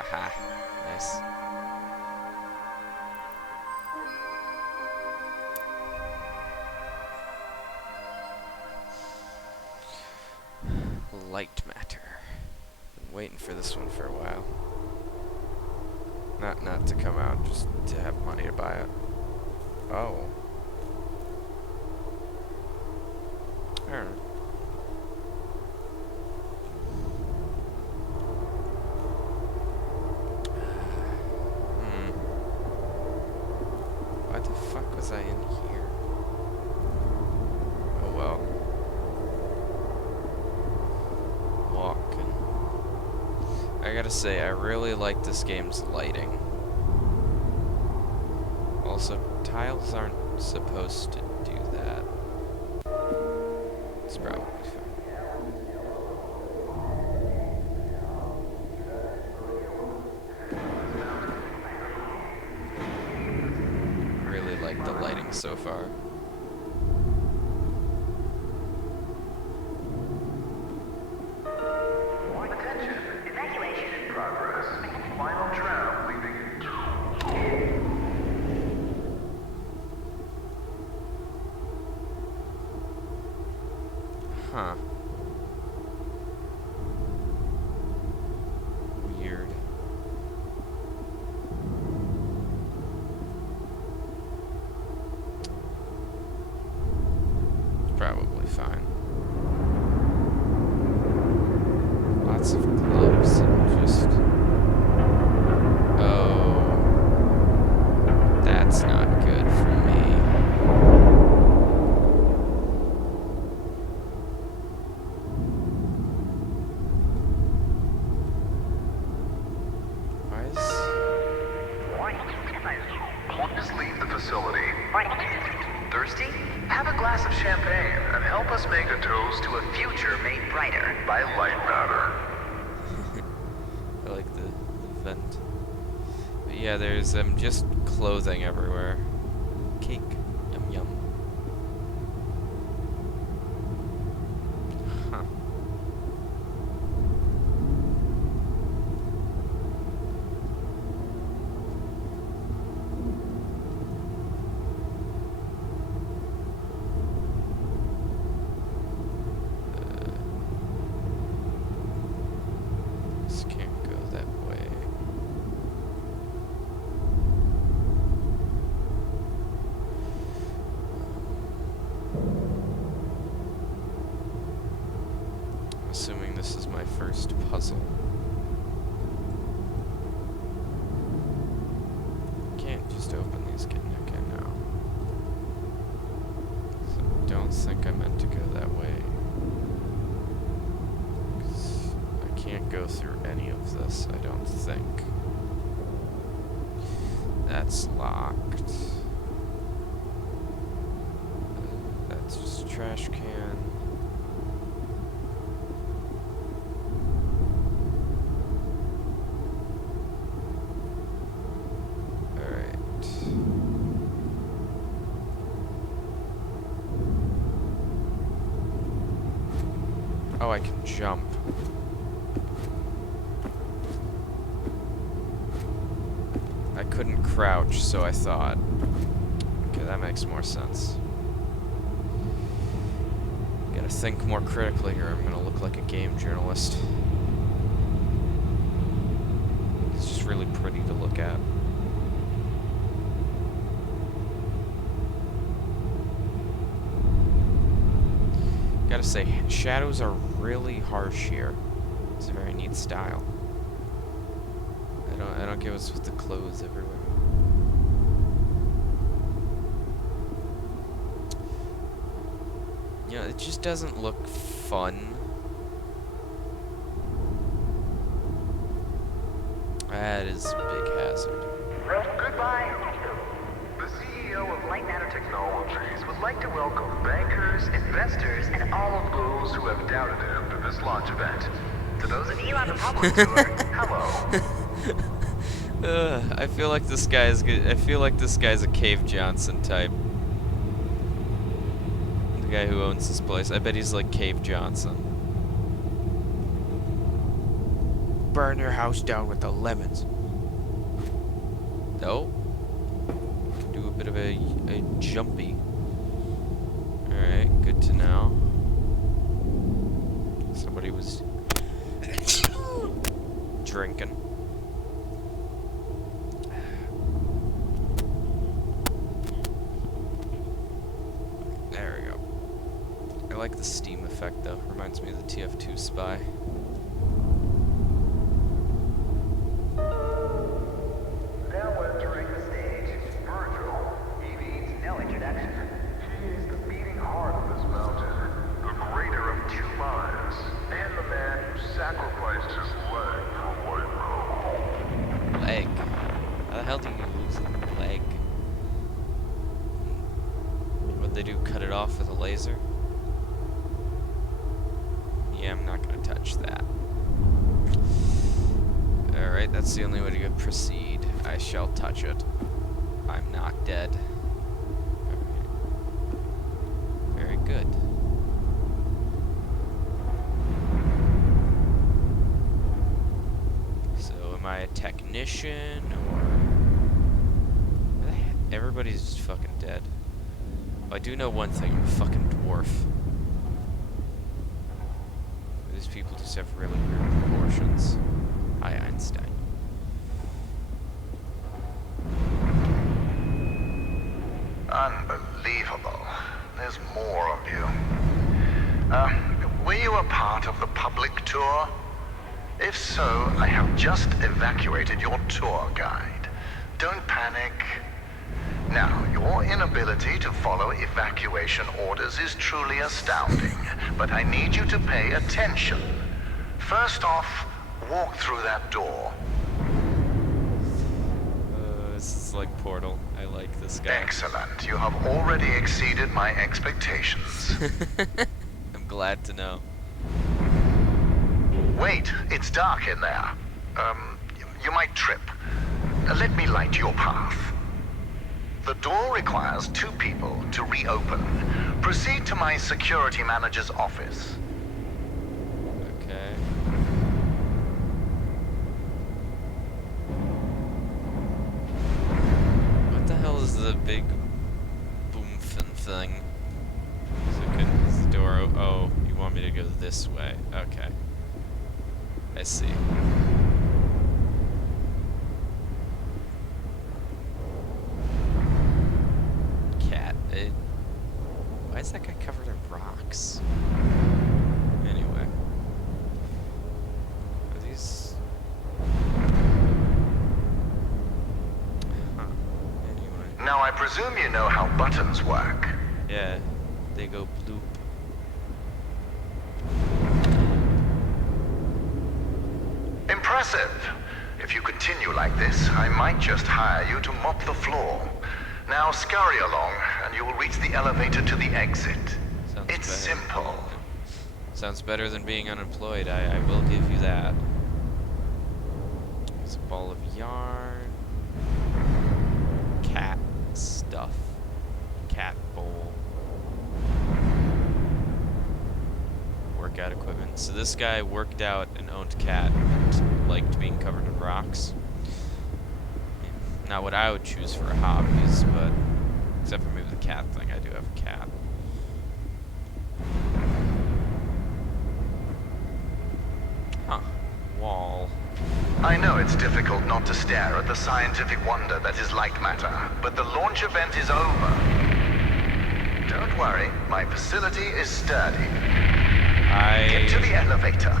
Aha. Nice. Light matter. Been waiting for this one for a while. Not to come out, just to have money to buy it. Oh. Alright. Why the fuck was I in here? Oh well. Walking. I gotta say, I really like this game's lighting. Also, tiles aren't supposed to do that. It's probably fine. Really like the lighting so far. Attention, evacuation in progress. Final tram leaving in 2. Huh. Weird. Probably fine. Lots of gloves and just... Oh. That's not good for me. Why is... Please leave the facility. Thirsty? Have a glass of champagne and help us make a toast to a future made brighter by light matter. I like the vent. But yeah, there's just clothing everywhere. Cake. Yum yum. Huh. This can't go that way. I'm assuming this is my first puzzle. Can't just open these, can you? Okay, no. So don't think I meant to go that way. 'Cause I can't go through any of this, I don't think. That's locked. That's just a trash can. Alright. Oh, I can jump. I couldn't crouch, so I thought. Okay, that makes more sense. Gotta think more critically or I'm gonna look like a game journalist. It's just really pretty to look at. Gotta say, shadows are really harsh here. It's a very neat style. I don't get what's with the clothes everywhere. You know, it just doesn't look fun. That is a big hazard. Goodbye. The CEO of Light Matter Technologies would like to welcome bankers, investors, and all of those who have doubted him to this launch event. To those of you on the public tour, hello. I feel like this guy's good. I feel like this guy's a Cave Johnson type. The guy who owns this place. I bet he's like Cave Johnson. burn your house down with the lemons. No. Can do a bit of a jumpy. Alright, good to know. Somebody was drinking. There we go. I like the steam effect though. Reminds me of the TF2 Spy. Now entering the stage, Virgil. He needs no introduction. He is the beating heart of this mountain, the greater of two lives, and the man who sacrificed his leg for White Robe. Leg. How the hell do you lose a leg? What'd they do? Cut it off with a laser? Yeah, I'm not gonna touch that. Alright, that's the only way to proceed. I shall touch it. I'm not dead. Okay. Very good. So, am I a technician, or... Everybody's just fucking dead. I do know one thing, I'm a fucking dwarf. These people just have really weird proportions. Hi, Einstein. Unbelievable. There's more of you. Were you a part of the public tour? If so, I have just evacuated your tour guide. Don't panic. Now, your inability to follow evacuation orders is truly astounding, but I need you to pay attention. First off, walk through that door. This is like Portal. I like this guy. Excellent. You have already exceeded my expectations. I'm glad to know. Wait, it's dark in there. You might trip. Let me light your path. The door requires 2 people to reopen. Proceed to my security manager's office. Okay. What the hell is the big boomfin thing? Is the door oh, you want me to go this way. Okay. I see. Why is that guy covered in rocks? Anyway. Are these... Huh. Anyway. Now, I presume you know how buttons work. Yeah. They go bloop. Impressive. If you continue like this, I might just hire you to mop the floor. Now scurry along, and you will reach the elevator to the exit. Sounds It's simple. Sounds better than being unemployed. I will give you that. There's a ball of yarn. Cat stuff. Cat bowl. Workout equipment. So this guy worked out and owned cat and liked being covered in rocks. Not what I would choose for hobbies, but except for maybe the cat thing, I do have a cat. Huh. Wall. I know it's difficult not to stare at the scientific wonder that is light matter, but the launch event is over. Don't worry, my facility is sturdy. Get to the elevator.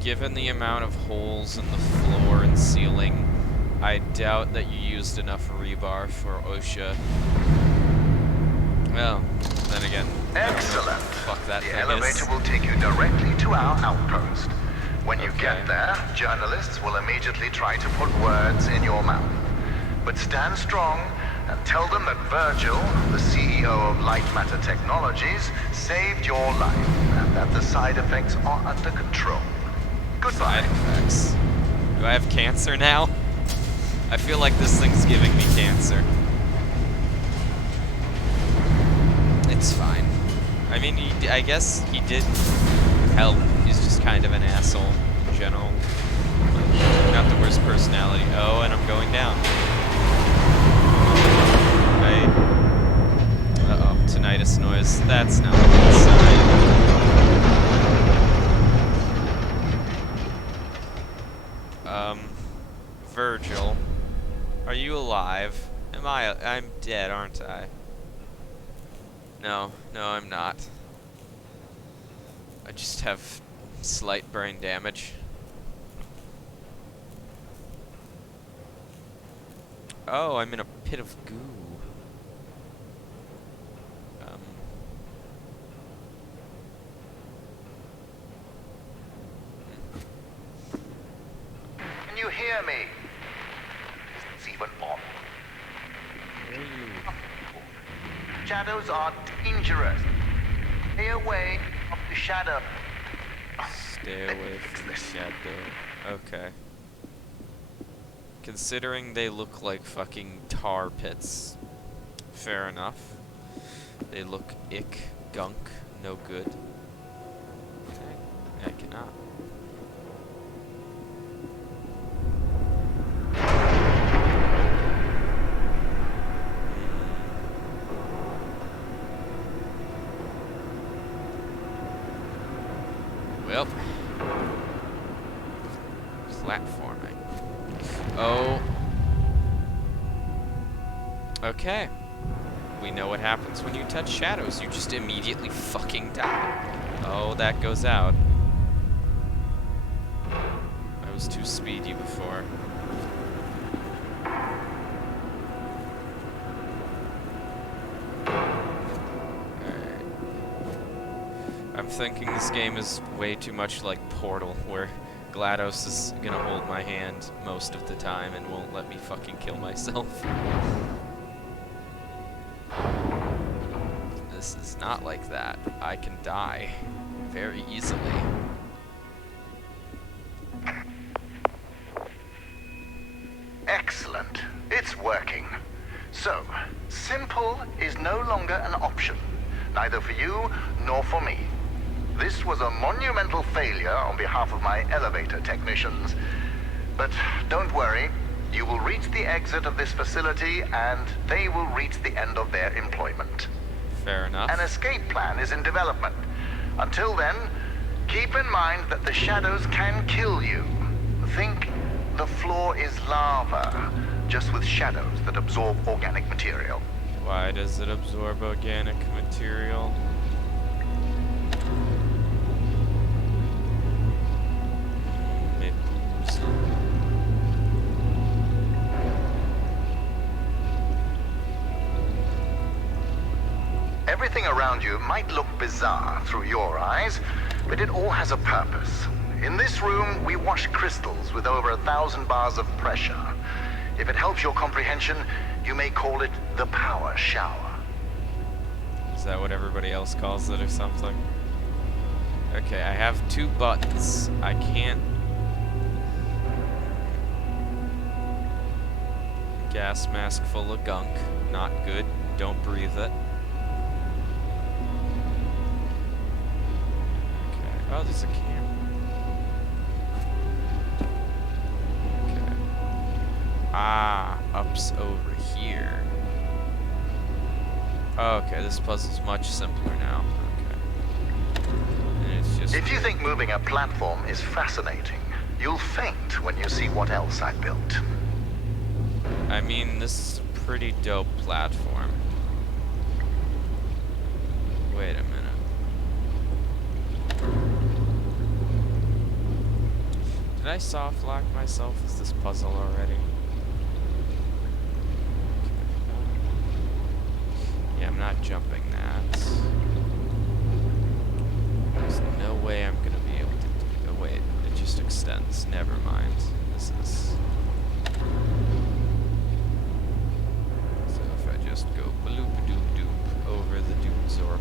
Given the amount of holes in the floor and ceiling, I doubt that you used enough rebar for OSHA. Well, then again, Excellent. Fuck that The thing elevator is. will take you directly to our outpost. When you Okay. get there, journalists will immediately try to put words in your mouth. But stand strong and tell them that Virgil, the CEO of Light Matter Technologies, saved your life and that the side effects are under control. Goodbye. Side effects. Do I have cancer now? I feel like this thing's giving me cancer. It's fine. I mean, I guess he did help. He's just kind of an asshole in general. Not the worst personality. Oh, and I'm going down. Uh-oh, tinnitus noise. That's not a good sign. Virgil. Are you alive? I'm dead, aren't I? No, I'm not. I just have slight brain damage. Oh, I'm in a pit of goo. Can you hear me? It's even on. Shadows are dangerous. Stay away from the shadow. Stay away from the shadow. Okay. Considering they look like fucking tar pits. Fair enough. They look ick, gunk, no good. Okay. I cannot. Well, platforming. Oh. Okay. We know what happens when you touch shadows. You just immediately fucking die. Oh, that goes out. I was too speedy before. I'm thinking this game is way too much like Portal, where GLaDOS is gonna hold my hand most of the time and won't let me fucking kill myself. This is not like that. I can die very easily. Excellent. It's working. So, simple is no longer an option, neither for you nor for me. This was a monumental failure on behalf of my elevator technicians. But don't worry, you will reach the exit of this facility and they will reach the end of their employment. Fair enough. An escape plan is in development. Until then, keep in mind that the shadows can kill you. Think the floor is lava, just with shadows that absorb organic material. Why does it absorb organic material? Everything around you might look bizarre through your eyes, but it all has a purpose. In this room, we wash crystals with over 1,000 bars of pressure. If it helps your comprehension, you may call it the power shower. Is that what everybody else calls it or something? Okay, I have 2 buttons. I can't... Gas mask full of gunk. Not good. Don't breathe it. Okay. Oh, there's a camera. Okay. Ah, up's over here. Okay, this puzzle's much simpler now. Okay. And it's just... If you think moving a platform is fascinating, you'll faint when you see what else I built. I mean, this is a pretty dope platform. Wait a minute. Did I soft lock myself as this puzzle already? Yeah, I'm not jumping that. There's no way I'm gonna be able to do... Oh wait, it just extends. Never mind. This is... So if I just go bloop-a-doop-doop over the doop-zorp,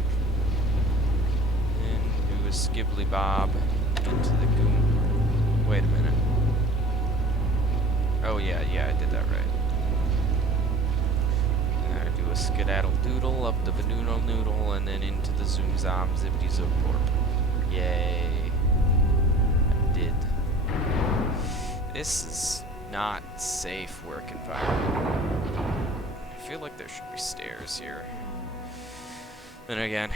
then do a skibbly-bob into the goon. Wait a minute. Oh yeah, I did that right. Do a skedaddle doodle up the Vanuno noodle and then into the zoom zom zippity zoporp. Yay. This is not safe work environment. I feel like there should be stairs here. Then again,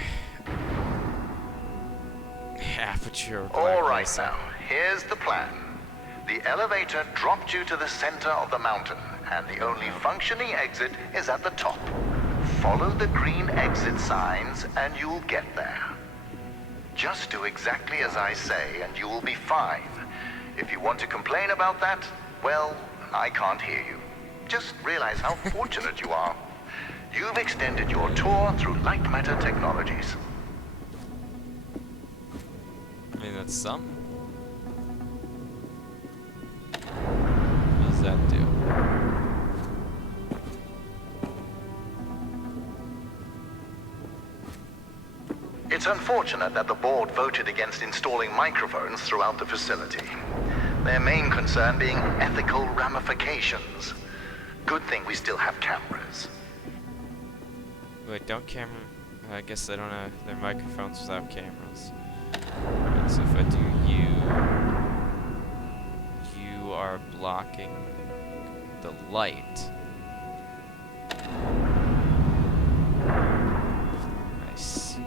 aperture. All right now, here's the plan. The elevator dropped you to the center of the mountain, and the only functioning exit is at the top. Follow the green exit signs, and you'll get there. Just do exactly as I say, and you will be fine. If you want to complain about that, well, I can't hear you. Just realize how fortunate you are. You've extended your tour through Light Matter Technologies. I mean, that's some. What does that do? It's unfortunate that the board voted against installing microphones throughout the facility. Their main concern being ethical ramifications. Good thing we still have cameras. Wait, don't camera... I guess they don't have their microphones without cameras. Alright, so if I do you are blocking the light. I see.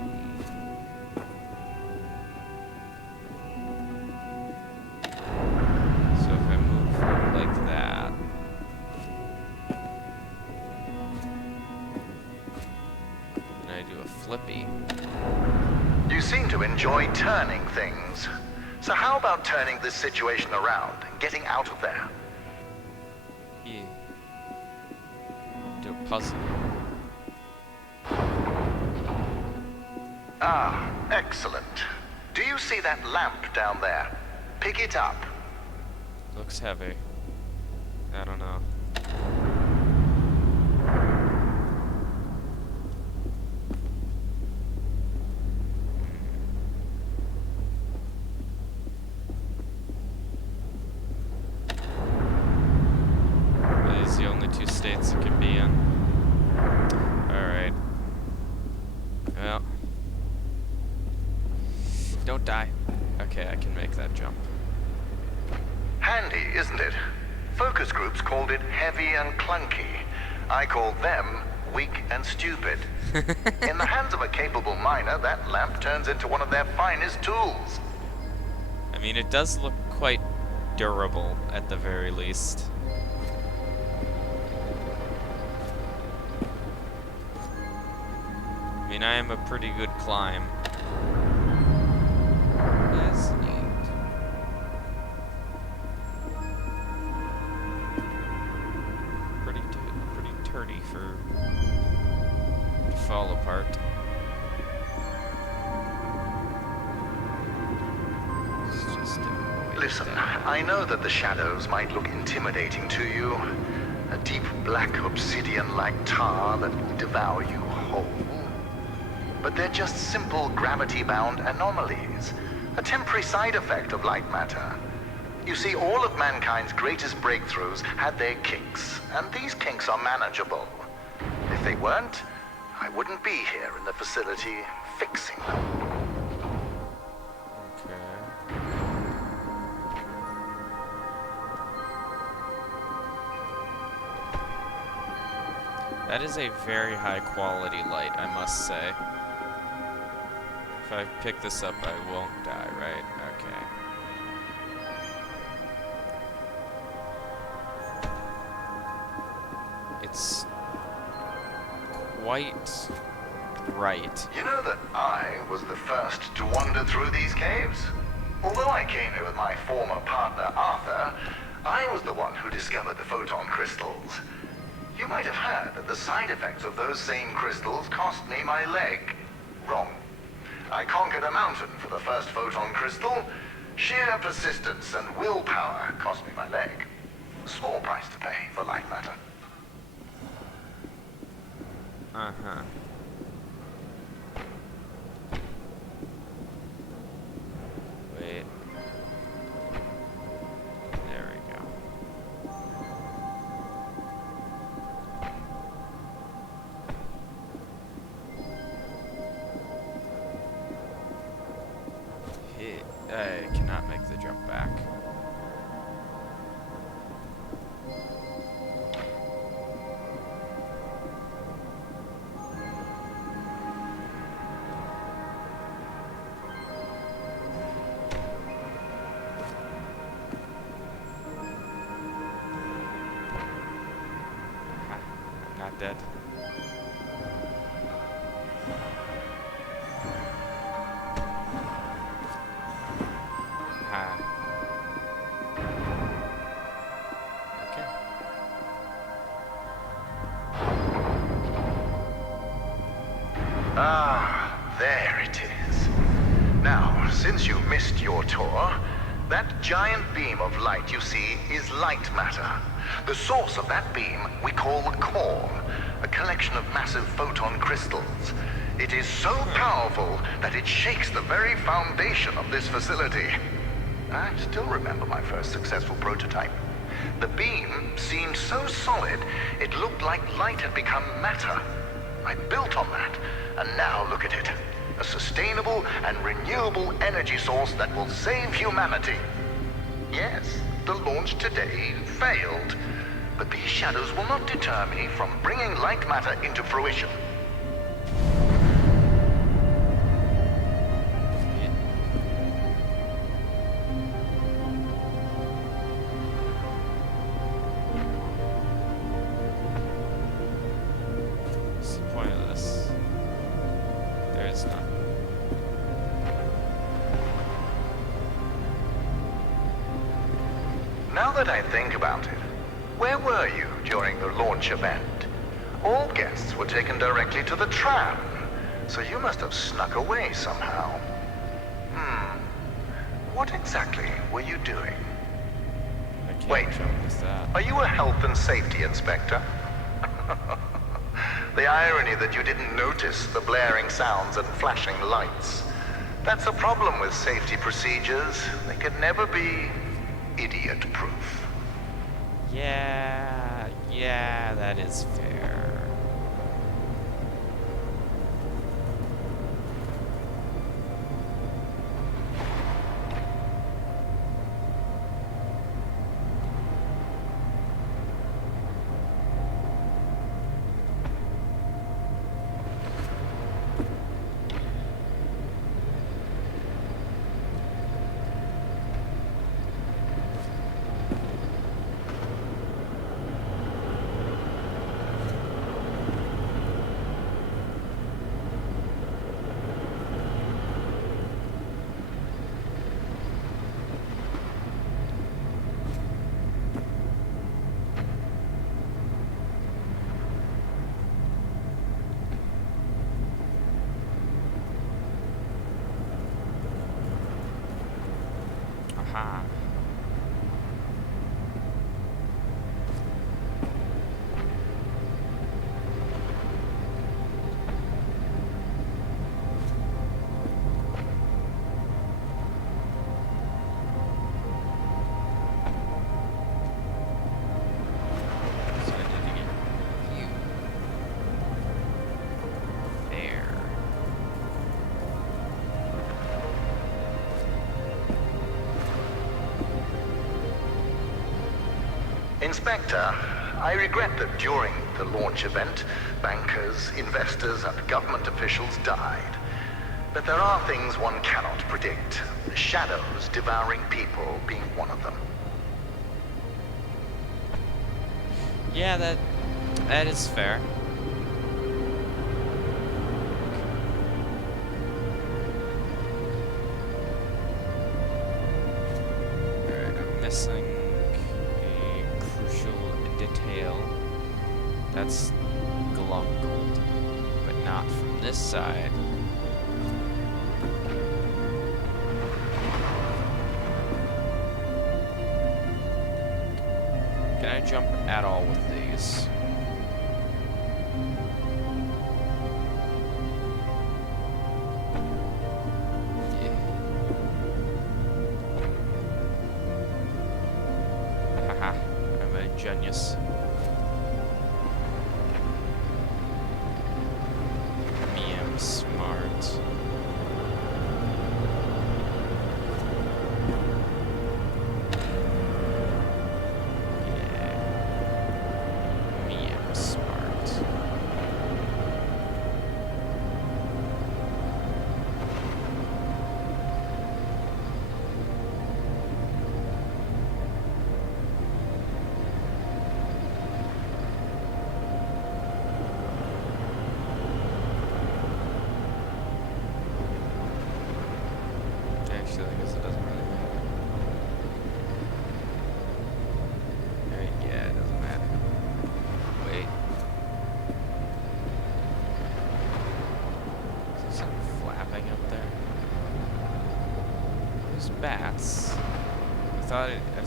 So if I move like that, and I do a flippy. You seem to enjoy turning things. So how about turning this situation around and getting out of there? Yeah. Do a puzzle. Ah, excellent. Do you see that lamp down there? Pick it up. Looks heavy. I don't know. Are these the only two states it can be in? Alright. Well. Don't die. Okay, I can make that jump. Handy, isn't it? Focus groups called it heavy and clunky. I called them weak and stupid. In the hands of a capable miner, that lamp turns into one of their finest tools. I mean, it does look quite durable, at the very least. I mean, I am a pretty good climb. That's neat. Pretty turdy for to fall apart. Let's just avoid Listen, that. I know that the shadows might look intimidating to you. A deep black obsidian-like tar that will devour you whole. But they're just simple gravity-bound anomalies. A temporary side effect of light matter. You see, all of mankind's greatest breakthroughs had their kinks, and these kinks are manageable. If they weren't, I wouldn't be here in the facility fixing them. Okay. That is a very high quality light, I must say. If I pick this up, I won't die, right? Okay. It's quite bright. You know that I was the first to wander through these caves? Although I came here with my former partner, Arthur, I was the one who discovered the photon crystals. You might have heard that the side effects of those same crystals cost me my leg. Wrong. I conquered a mountain for the first photon crystal. Sheer persistence and willpower cost me my leg. Small price to pay for light matter. Uh-huh. Wait. There we go. I cannot make the jump back. dead. Ah. Okay. Ah, there it is. Now, since you missed your tour, that giant beam of light you see is light matter. The source of that beam we call the core, a collection of massive photon crystals. It is so powerful that it shakes the very foundation of this facility. I still remember my first successful prototype. The beam seemed so solid, it looked like light had become matter. I built on that, and now look at it. A sustainable and renewable energy source that will save humanity. Yes, the launch today failed, but these shadows will not deter me from bringing light matter into fruition. What's the point of this? There is none. Now that I think about it, where were you during the launch event? All guests were taken directly to the tram, so you must have snuck away somehow. What exactly were you doing? I can't Wait. jump with that. Are you a health and safety inspector? The irony that you didn't notice the blaring sounds and flashing lights. That's a problem with safety procedures. They could never be idiot-proof. Yeah, that is fair. Aha. So I need to get you there. Inspector, I regret that during the launch event, bankers, investors, and government officials died. But there are things one cannot predict. The shadows devouring people being one of them. Yeah, that is fair. Alright, I'm missing a crucial detail. That's glungled, but not from this side. Can I jump at all with these? Yeah. Haha, I'm a genius. Me, I'm smart. Yeah. Me, I'm smart.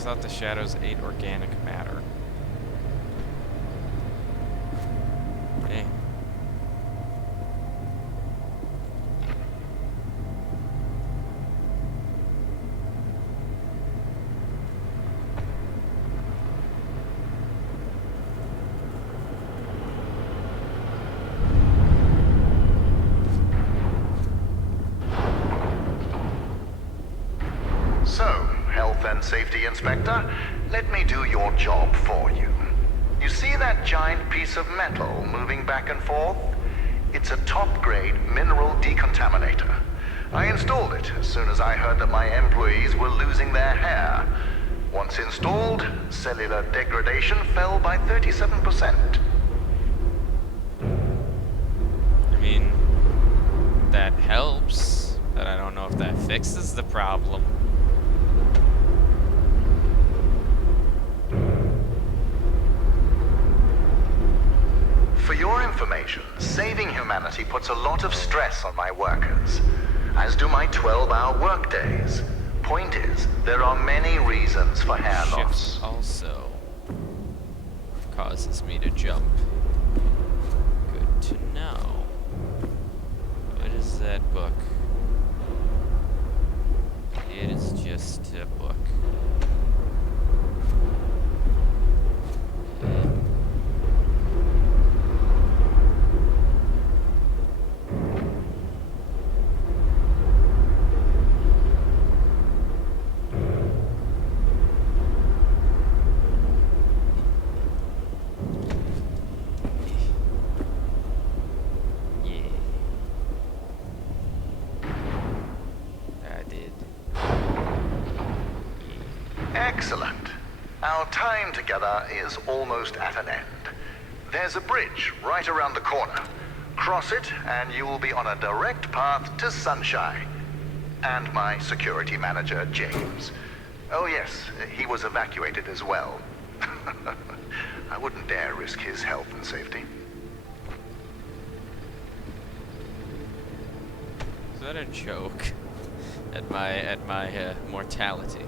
thought the shadows ate organic matter. Hey. So, Health and Safety Inspector, let me do your job for you. You see that giant piece of metal moving back and forth? It's a top-grade mineral decontaminator. I installed it as soon as I heard that my employees were losing their hair. Once installed, cellular degradation fell by 37%. I mean, that helps, but I don't know if that fixes the problem. For your information, saving humanity puts a lot of stress on my workers, as do my 12-hour workdays. Point is, there are many reasons for hair loss. Shift also causes me to jump. Good to know. What is that book? It is just a book. Excellent. Our time together is almost at an end. There's a bridge right around the corner. Cross it, and you will be on a direct path to Sunshine. And my security manager, James. Oh yes, he was evacuated as well. I wouldn't dare risk his health and safety. Is that a joke at my mortality?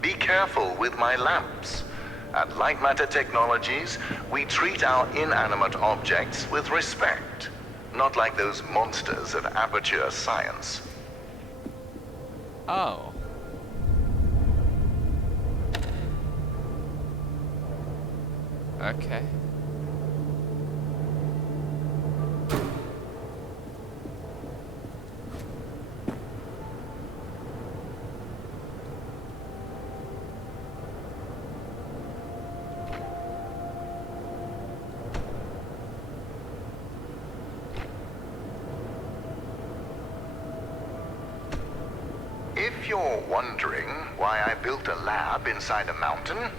Be careful with my lamps. At Light Matter Technologies, we treat our inanimate objects with respect, not like those monsters of Aperture Science. Oh. Okay. If you're wondering why I built a lab inside a mountain,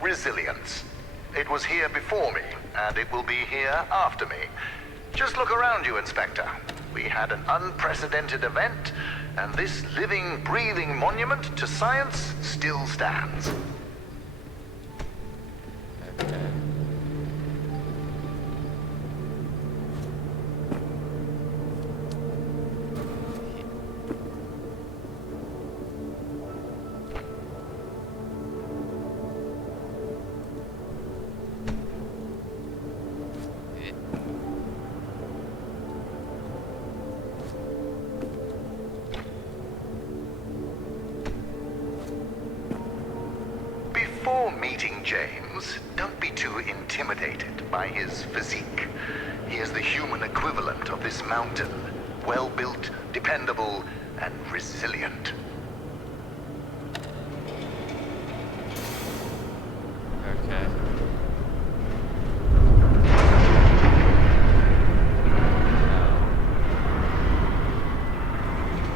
resilience. It was here before me, and it will be here after me. Just look around you, Inspector. We had an unprecedented event, and this living, breathing monument to science still stands. Okay. Before meeting James, don't be too intimidated by his physique. He is the human equivalent of this mountain. Well-built, dependable, and resilient. Okay.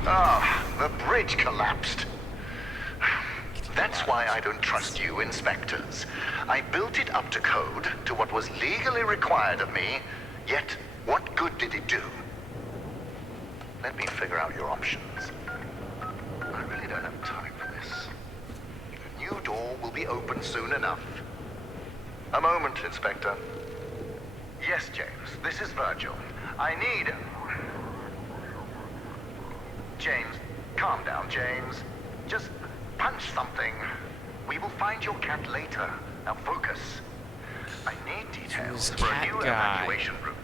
Ah, the bridge collapsed. That's why I don't trust you, inspectors. I built it up to code, to what was legally required of me, yet what good did it do? Let me figure out your options. I really don't have time for this. The new door will be open soon enough. A moment, Inspector. Yes, James, this is Virgil. I need... James, calm down, James. Just punch something. We will find your cat later. Now focus. I need details Who's for a cat new guy? evacuation route.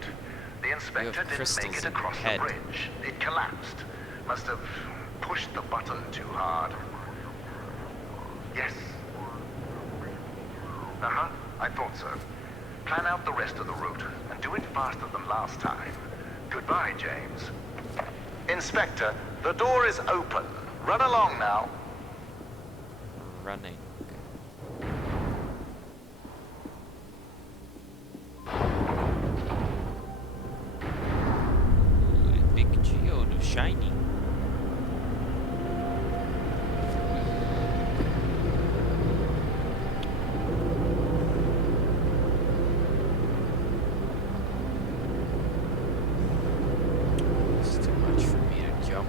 The inspector didn't make crystals it in your across the head. bridge. It collapsed. Must have pushed the button too hard. Yes. Uh-huh. I thought so. Plan out the rest of the route and do it faster than last time. Goodbye, James. Inspector, the door is open. Run along now. Running. Ooh, big geode, shiny. It's too much for me to jump.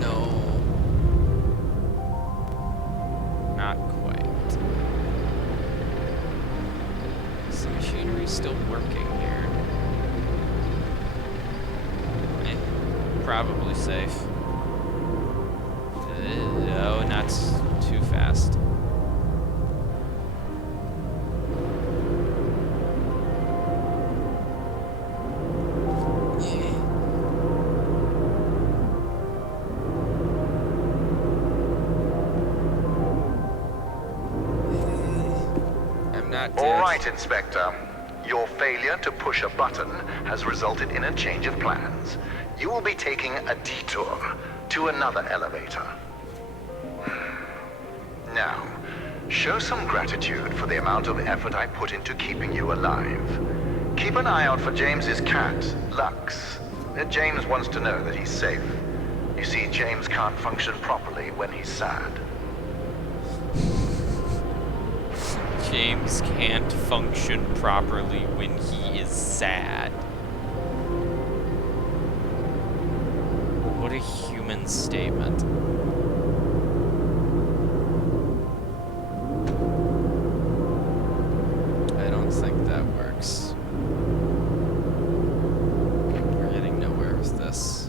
No. Not quite. Is the machinery still working here? Probably safe. No, not too fast. I'm not dead. All right, Inspector. Your failure to push a button has resulted in a change of plans. You will be taking a detour to another elevator. Now, show some gratitude for the amount of effort I put into keeping you alive. Keep an eye out for James's cat, Lux. James wants to know that he's safe. You see, James can't function properly when he's sad. James can't function properly when he is sad. What a human statement. I don't think that works. We're getting nowhere with this.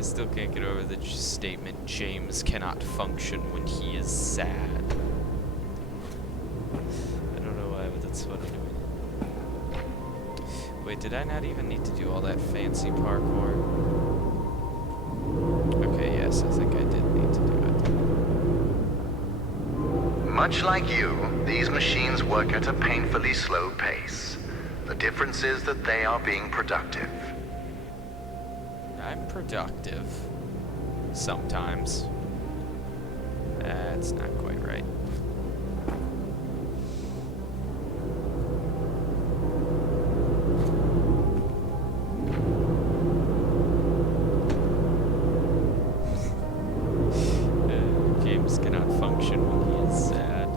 Still can't get over the statement, James cannot function when he is sad. I don't know why, but that's what I'm doing. Wait, did I not even need to do all that fancy parkour? Okay, yes, I think I did need to do it. Much like you, these machines work at a painfully slow pace. The difference is that they are being productive. I'm productive. Sometimes. That's not quite right. James cannot function when he is sad.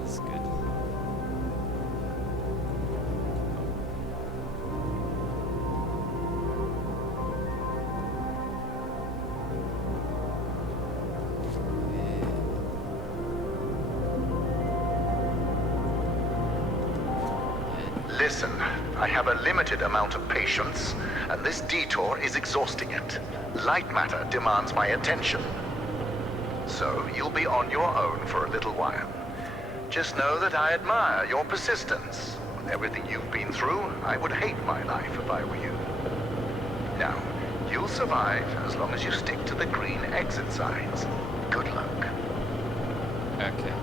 That's good. Listen, I have a limited amount of patience, and this detour is exhausting it. Light matter demands my attention. So you'll be on your own for a little while. Just know that I admire your persistence. With everything you've been through, I would hate my life if I were you. Now, you'll survive as long as you stick to the green exit signs. Good luck. Okay.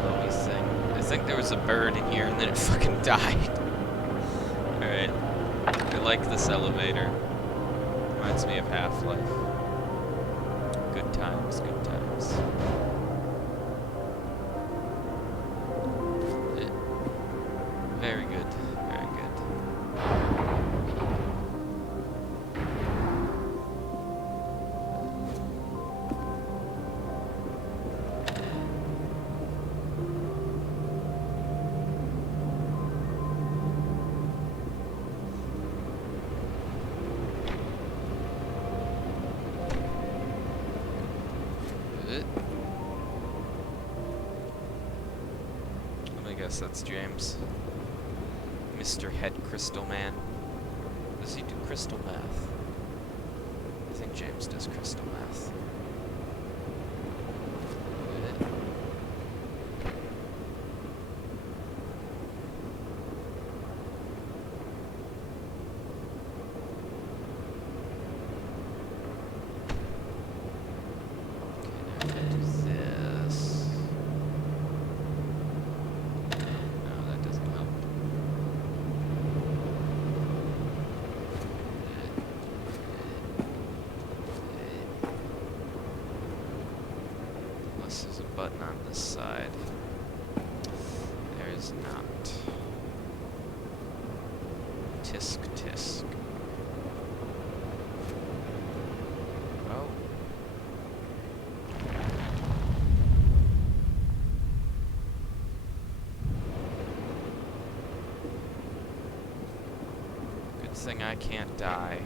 Chloe thing. I think there was a bird in here and then it fucking died. Alright. I like this elevator. Reminds me of Half-Life. Good times, good times. Very good, very good. I guess that's James. Mr. Head Crystal Man. Does he do crystal math? I think James does crystal math. There's a button on this side. There is not. Tisk tisk. Oh. Good thing I can't die.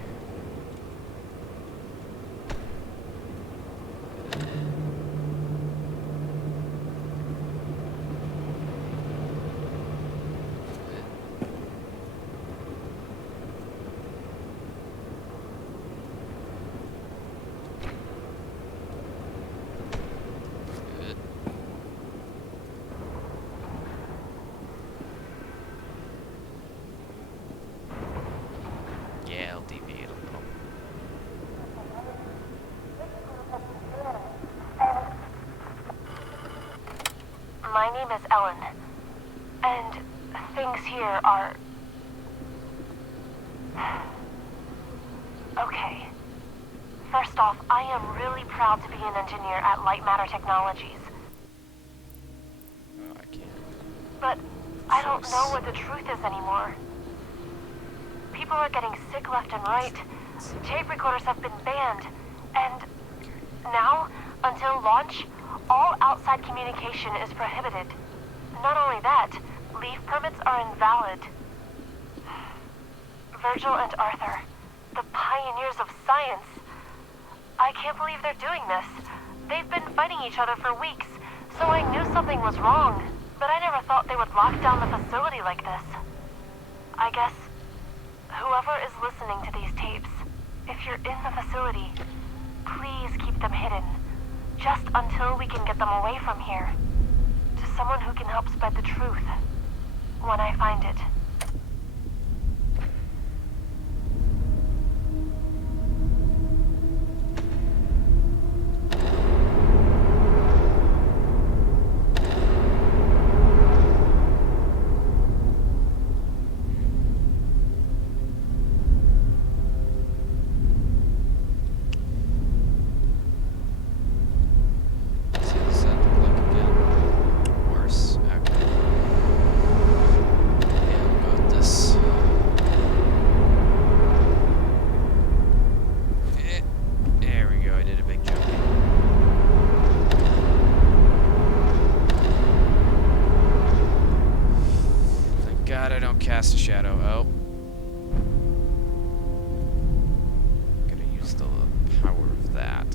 Yeah, I'll deviate a little. My name is Ellen, and things here are... Okay. First off, I am really proud to be an engineer at Light Matter Technologies. Oh, I can't. But I don't know what the truth is anymore. People are getting sick left and right. Tape recorders have been banned. And now, until launch, all outside communication is prohibited. Not only that, leave permits are invalid. Virgil and Arthur, the pioneers of science. I can't believe they're doing this. They've been fighting each other for weeks, so I knew something was wrong. But I never thought they would lock down the facility like this. I guess whoever is listening to these tapes, if you're in the facility, please keep them hidden. Just until we can get them away from here. To someone who can help spread the truth. When I find it. Cast a shadow. Oh. Gonna use the power of that.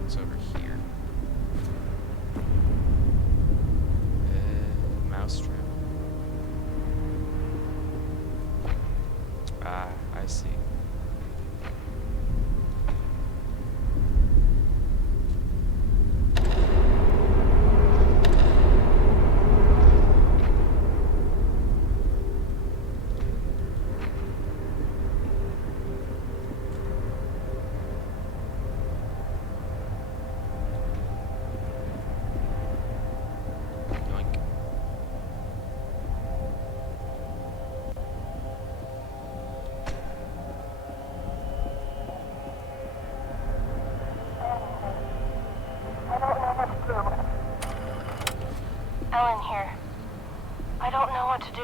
What's over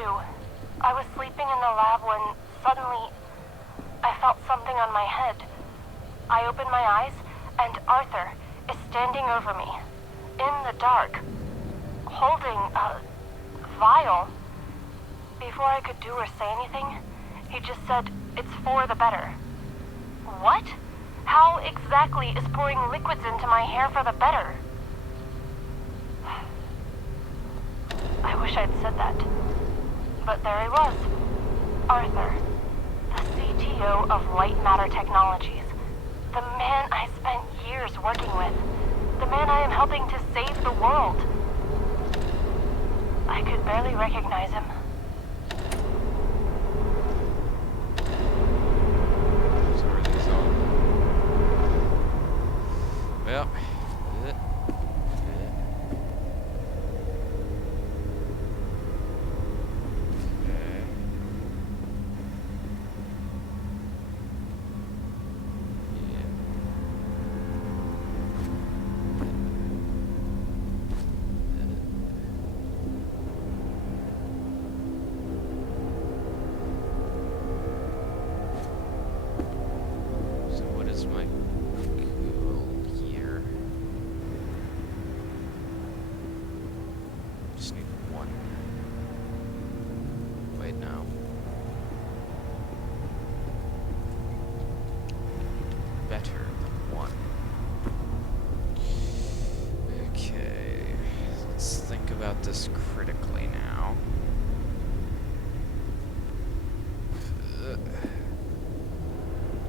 too. I was sleeping in the lab when suddenly I felt something on my head. I opened my eyes and Arthur is standing over me, in the dark, holding a vial. Before I could do or say anything, he just said, "It's for the better." What? How exactly is pouring liquids into my hair for the better? I wish I'd said that. But there he was. Arthur, the CTO of Light Matter Technologies. The man I spent years working with. The man I am helping to save the world. I could barely recognize him. So are these all? Well, so what is my goal here? Just need one. Wait, no. Better than one. Okay, let's think about this critically now.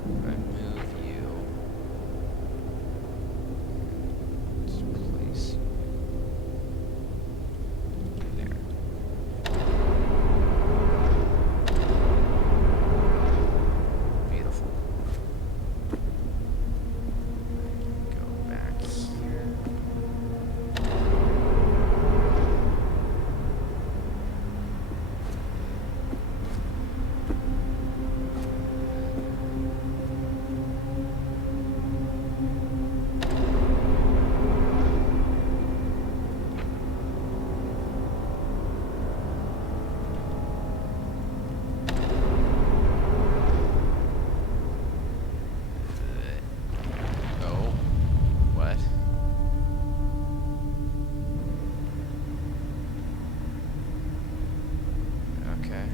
I move you to place there. Beautiful. Go back here. Oh, what? Okay.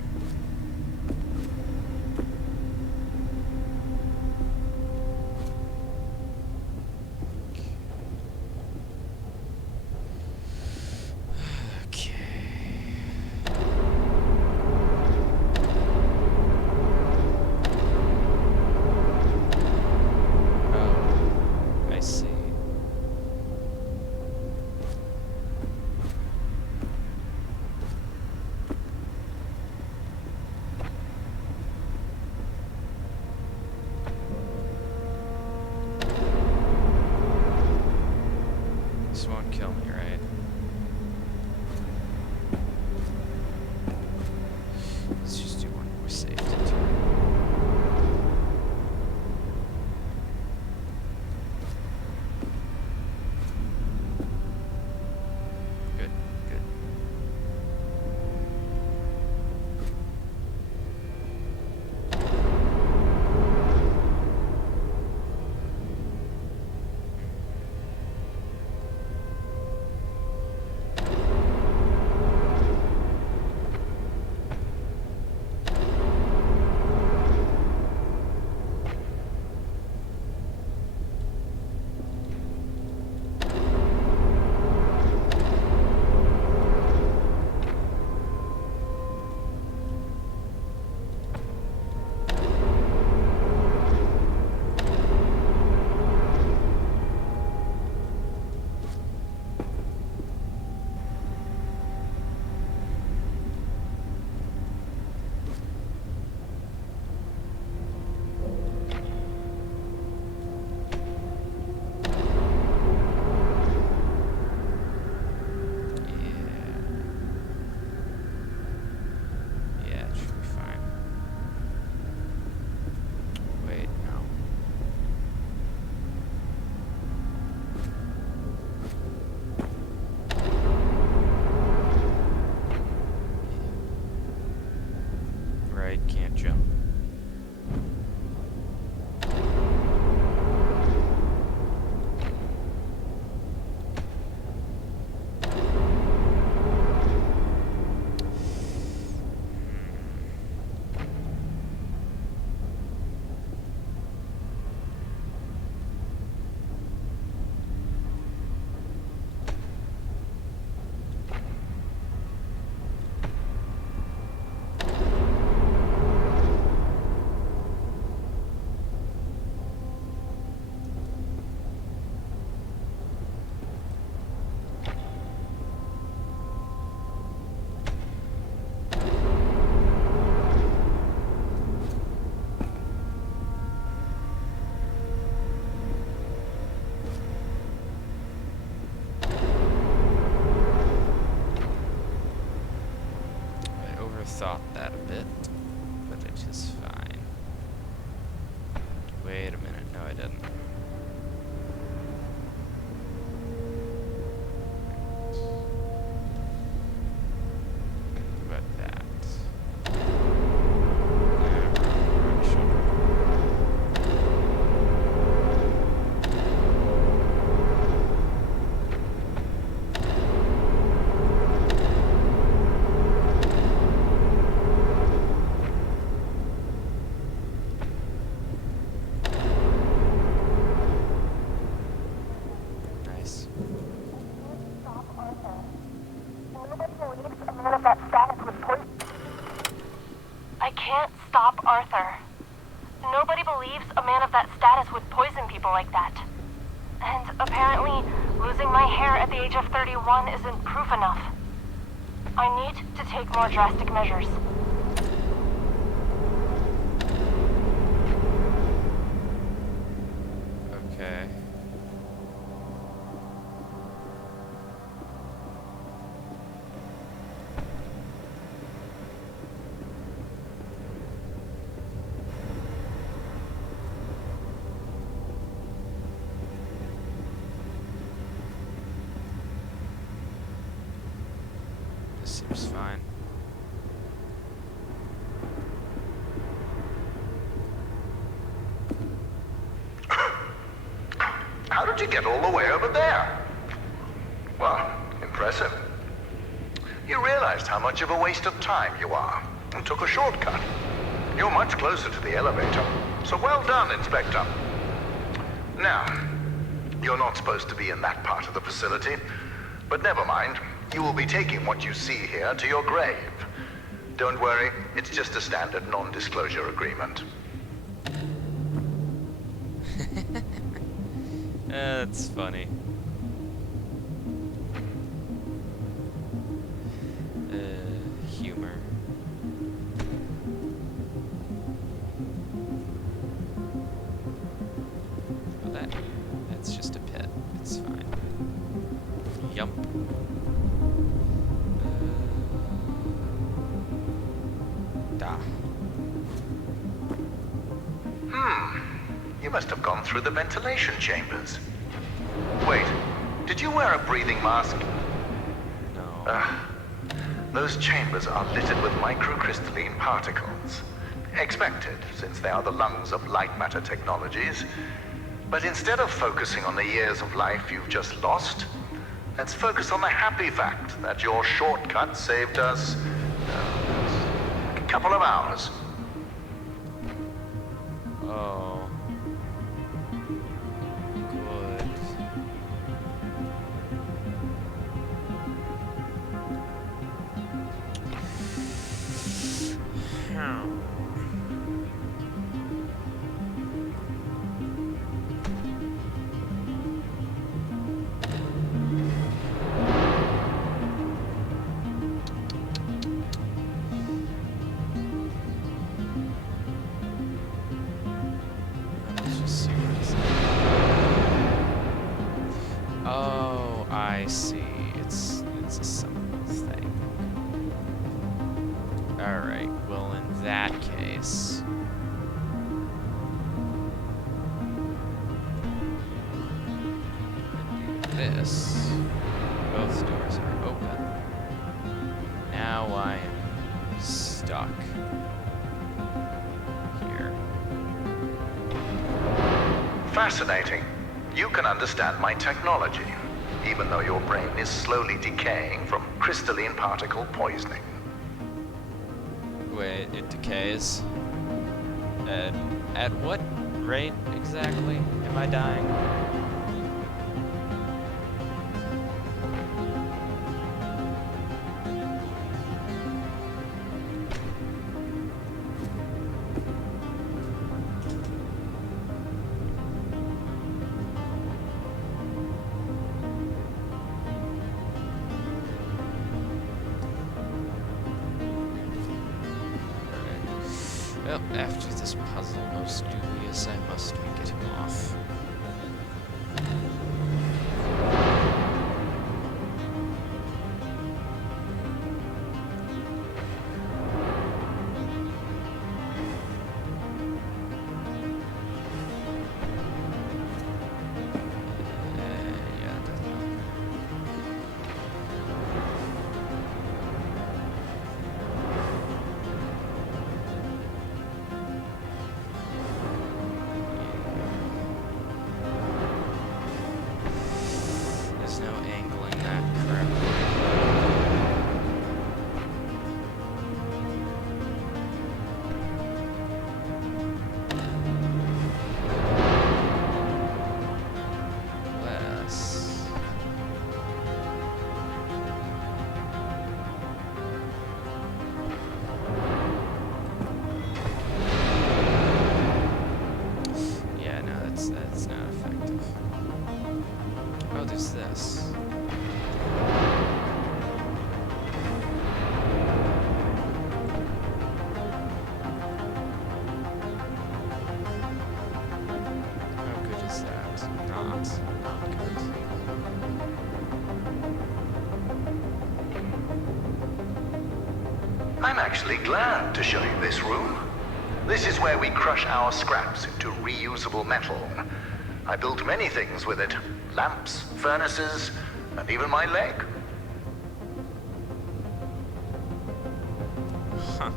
Okay. Oh, I see. This won't kill me, right? Let's just do one more safety turn. Good, good. that a bit, but it is fine. Wait a minute. No, I didn't. What about that? Nice. Stop Arthur. Nobody believes a man of that status would poison. I can't stop Arthur. Nobody believes a man of that status would poison people like that. And apparently, losing my hair at the age of 31 isn't proof enough. I need to take more drastic measures. Okay. This seems fine. How did you get all the way over there? Well, impressive. You realized how much of a waste of time you are and took a shortcut. You're much closer to the elevator, so well done, Inspector. Now, you're not supposed to be in that part of the facility, but never mind. You will be taking what you see here to your grave. Don't worry, it's just a standard non-disclosure agreement. That's funny. Humor. Well, that's just a pit. It's fine. Yump. Da. You must have gone through the ventilation chambers. Wait, did you wear a breathing mask? No. Those chambers are littered with microcrystalline particles. Expected, since they are the lungs of light matter technologies. But instead of focusing on the years of life you've just lost, let's focus on the happy fact that your shortcut saved us a couple of hours. Oh. Good. Let's just see what it's like. Oh, I see. It's a simple thing. Alright, well in that case. Do this. Both doors are open. Now I am stuck here. Fascinating. You can understand my technology, even though your brain is slowly decaying from crystalline particle poisoning. Wait, it decays? At what rate exactly am I dying? Well, after this puzzle most dubious, I must be getting off. Oh, there's this. How good is that? Not good. I'm actually glad to show you this room. This is where we crush our scraps into reusable metal. I built many things with it. Lamps, furnaces, and even my leg. Huh.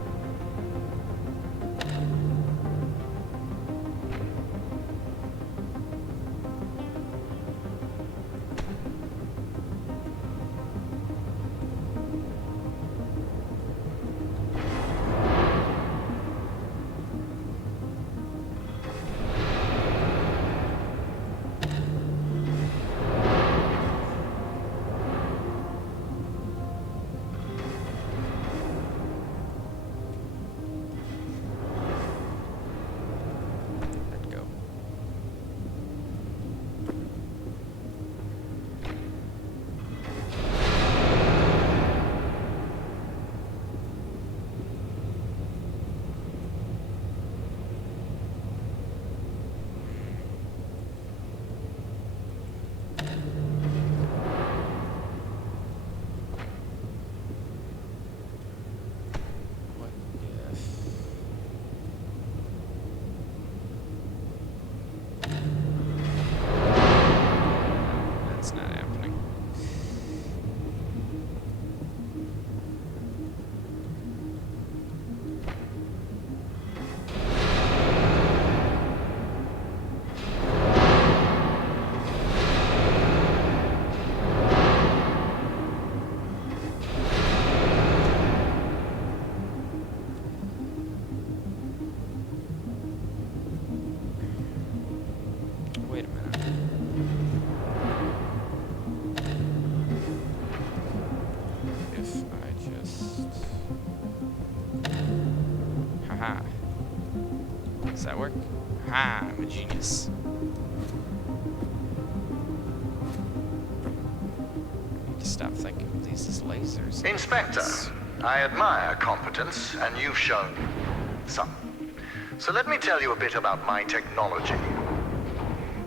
Let go. What if... That's not happening. Wait a minute. If I just... Haha. Does that work? Ha! I'm a genius. I need to stop thinking of these as lasers. Inspector, I admire competence, and you've shown some. So let me tell you a bit about my technology.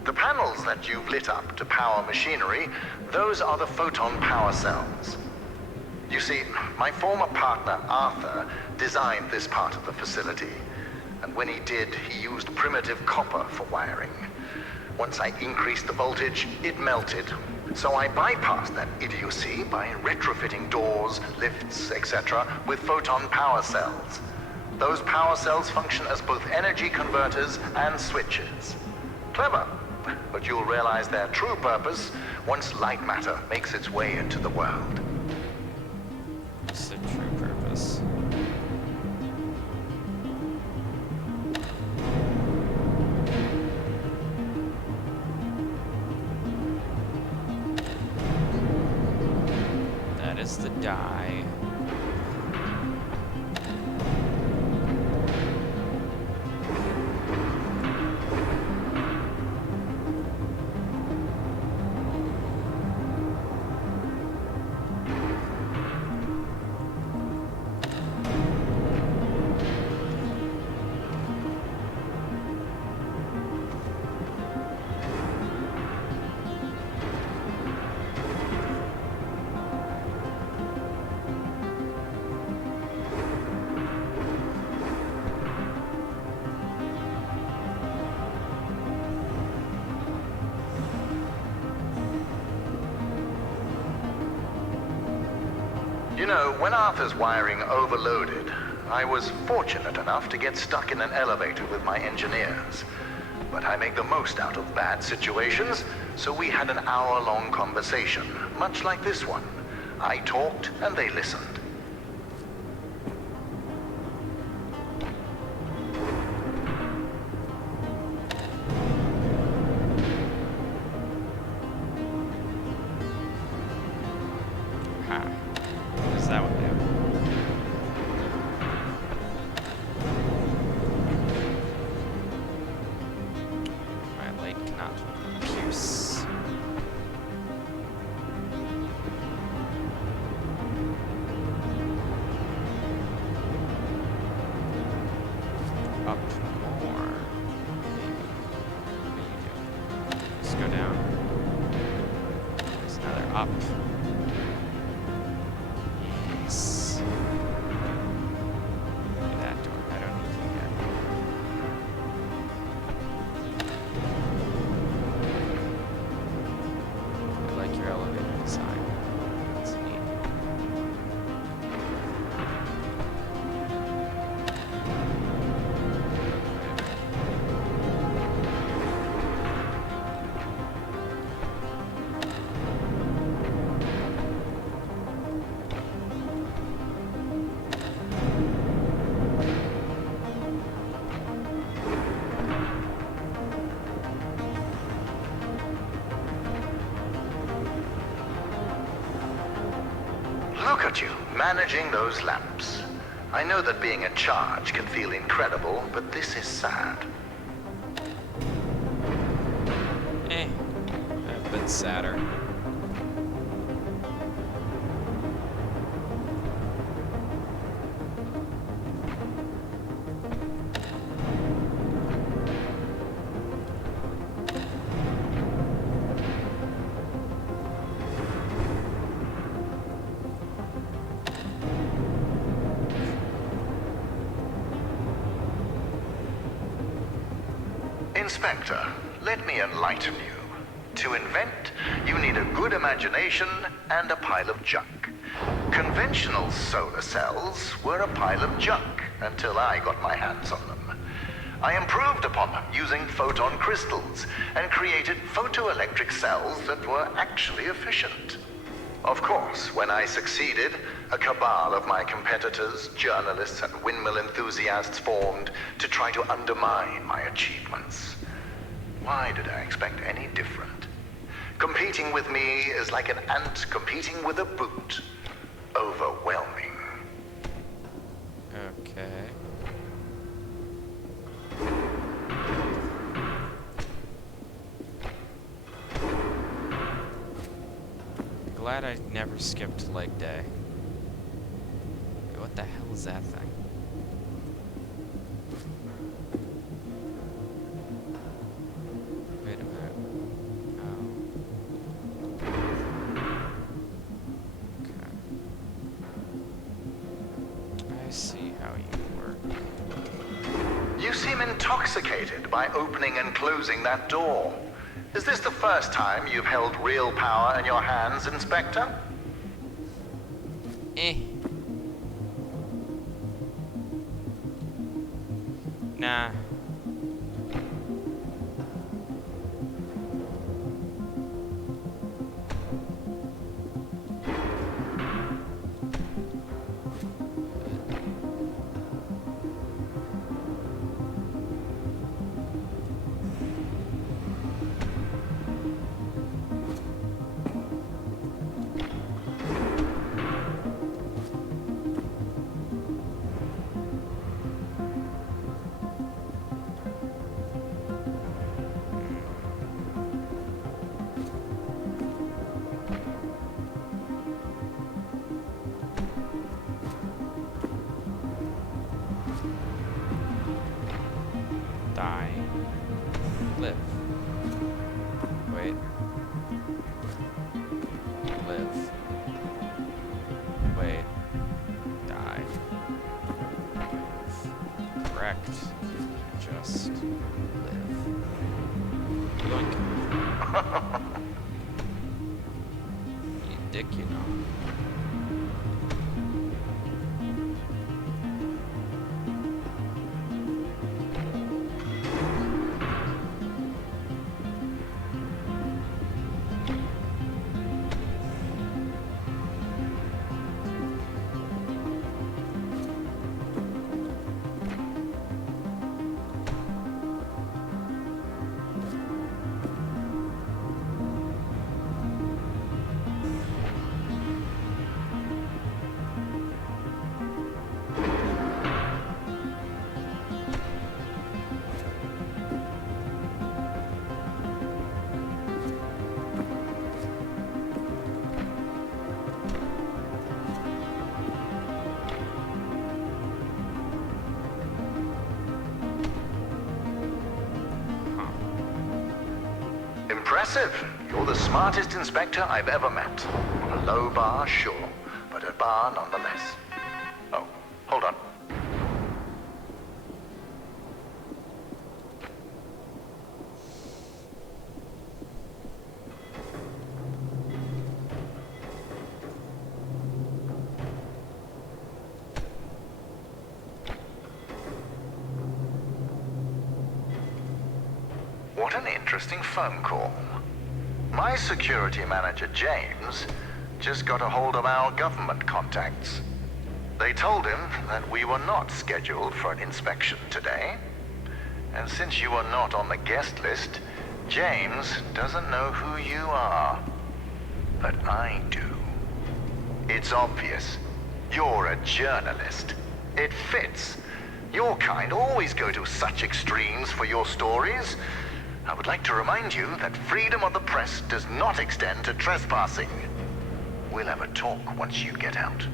The panels that you've lit up to power machinery, those are the photon power cells. You see, my former partner, Arthur, designed this part of the facility. And when he did, he used primitive copper for wiring. Once I increased the voltage, it melted. So I bypassed that idiocy by retrofitting doors, lifts, etc. with photon power cells. Those power cells function as both energy converters and switches. Clever, but you'll realize their true purpose once light matter makes its way into the world. What's the true purpose? That is the die. You know, when Arthur's wiring overloaded, I was fortunate enough to get stuck in an elevator with my engineers. But I make the most out of bad situations, so we had an hour-long conversation, much like this one. I talked and they listened. Ha. What does that one do? My light cannot pierce. Up. Yes. That door. I don't need you here. I like your elevator design. It's neat. Look at you, managing those lamps. I know that being in charge can feel incredible, but this is sad. A bit sadder. Inspector, let me enlighten you. To invent, you need a good imagination and a pile of junk. Conventional solar cells were a pile of junk until I got my hands on them. I improved upon them using photon crystals and created photoelectric cells that were actually efficient. Of course, when I succeeded, a cabal of my competitors, journalists, and windmill enthusiasts formed to try to undermine my achievements. Why did I expect any different? Competing with me is like an ant competing with a boot. Overwhelming. Okay. Glad I never skipped leg day. What the hell is that thing? Wait a minute. Oh. Okay. I see how you work. You seem intoxicated by opening and closing that door. Is this the first time you've held real power in your hands, Inspector? Nah. Die. Live. Wait. Live. Wait. Die. Live. Correct. Just live. Yoink. You dick, you know. Impressive. You're the smartest inspector I've ever met. A low bar, sure, but a bar nonetheless. Oh, hold on. What an interesting phone call. My security manager, James, just got a hold of our government contacts. They told him that we were not scheduled for an inspection today. And since you are not on the guest list, James doesn't know who you are. But I do. It's obvious. You're a journalist. It fits. Your kind always go to such extremes for your stories. I would like to remind you that freedom of the press does not extend to trespassing. We'll have a talk once you get out.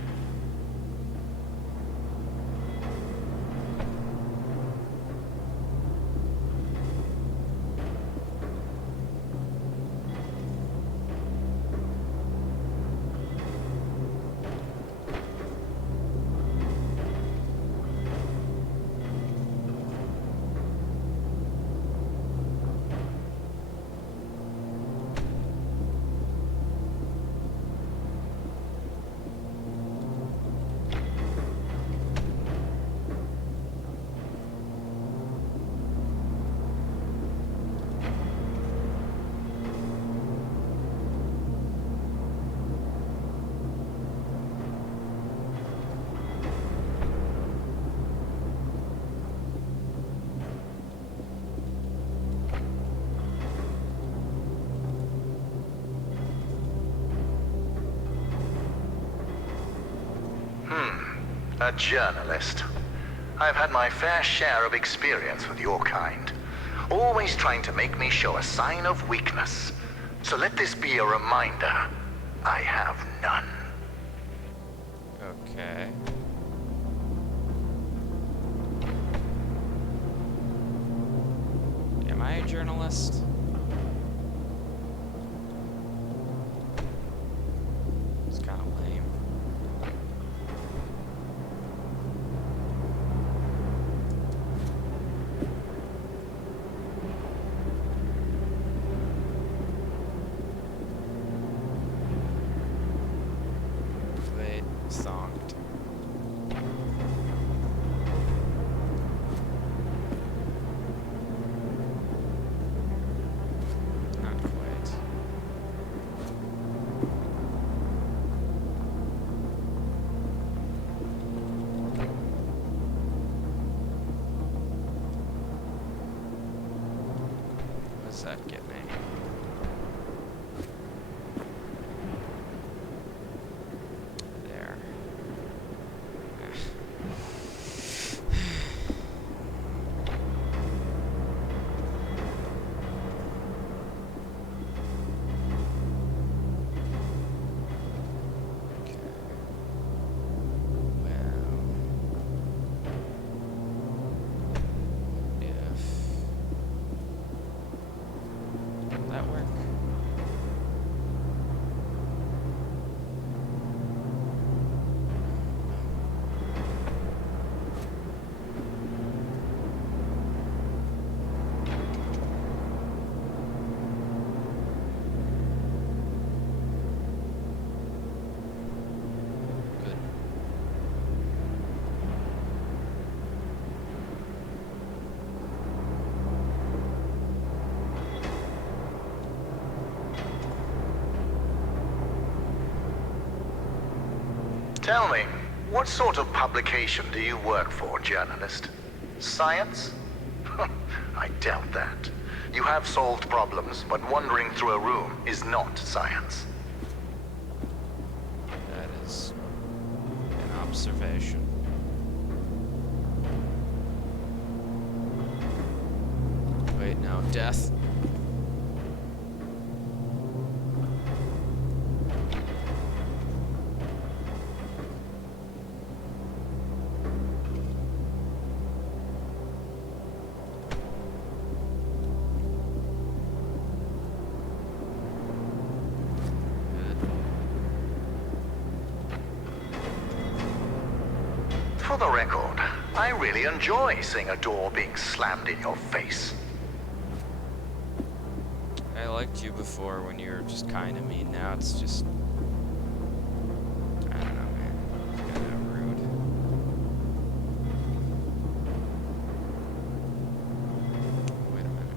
A journalist. I've had my fair share of experience with your kind. Always trying to make me show a sign of weakness. So let this be a reminder. I have none. Okay. Am I a journalist? It's kind of lame. Wait, zonked. Not quite. What does that get me? There. Okay. Well, if will that work? Good. Tell me, what sort of publication do you work for, journalist? Science? I doubt that. You have solved problems, but wandering through a room is not science. That is an observation. Wait, no, death. For the record, I really enjoy seeing a door being slammed in your face. I liked you before when you were just kind of mean. Now it's just, I don't know, man. Kind of rude. Wait a minute.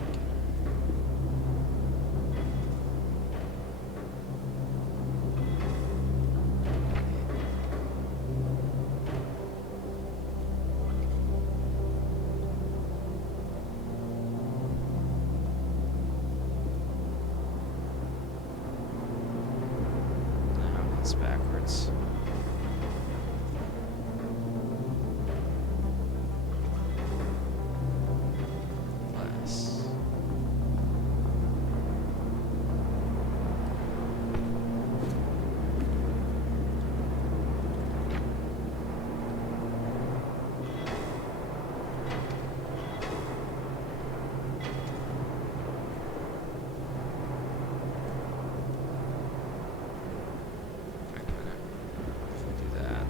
No, that's backwards. Less. Wait a minute. If I do that.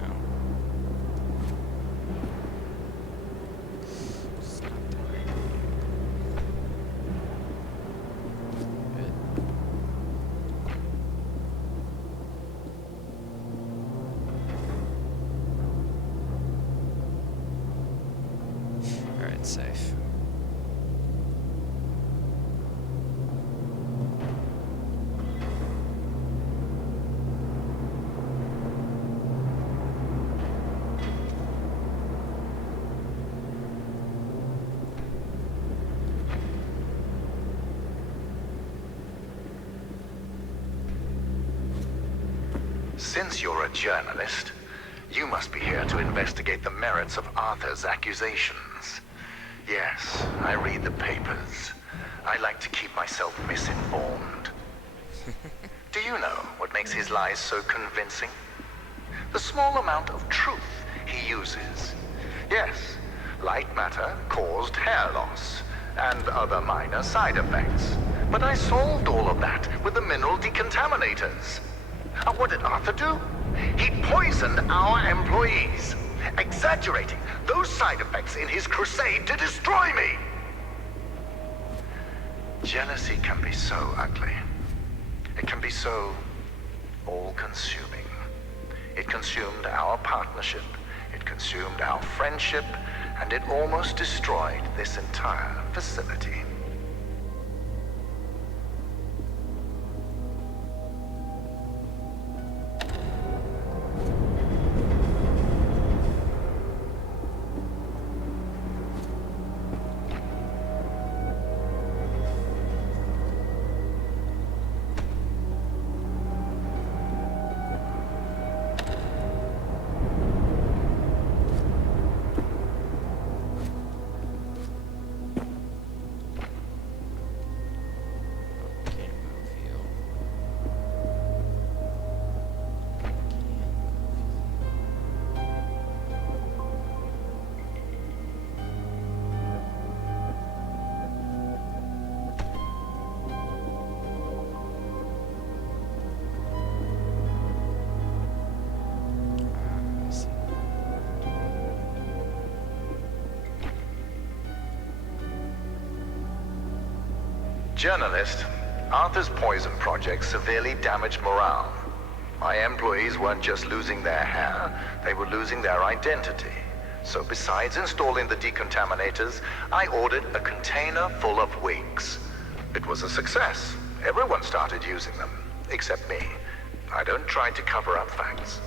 No. It's not the right bit. Alright, safe. Since you're a journalist, you must be here to investigate the merits of Arthur's accusations. Yes, I read the papers. I like to keep myself misinformed. Do you know what makes his lies so convincing? The small amount of truth he uses. Yes, light matter caused hair loss and other minor side effects. But I solved all of that with the mineral decontaminators. And what did Arthur do? He poisoned our employees, exaggerating those side effects in his crusade to destroy me. Jealousy can be so ugly. It can be so all-consuming. It consumed our partnership, it consumed our friendship, and it almost destroyed this entire facility. Can't move you. I see. Journalist, Arthur's poison project severely damaged morale. My employees weren't just losing their hair, they were losing their identity. So besides installing the decontaminators, I ordered a container full of wigs. It was a success. Everyone started using them, except me. I don't try to cover up facts.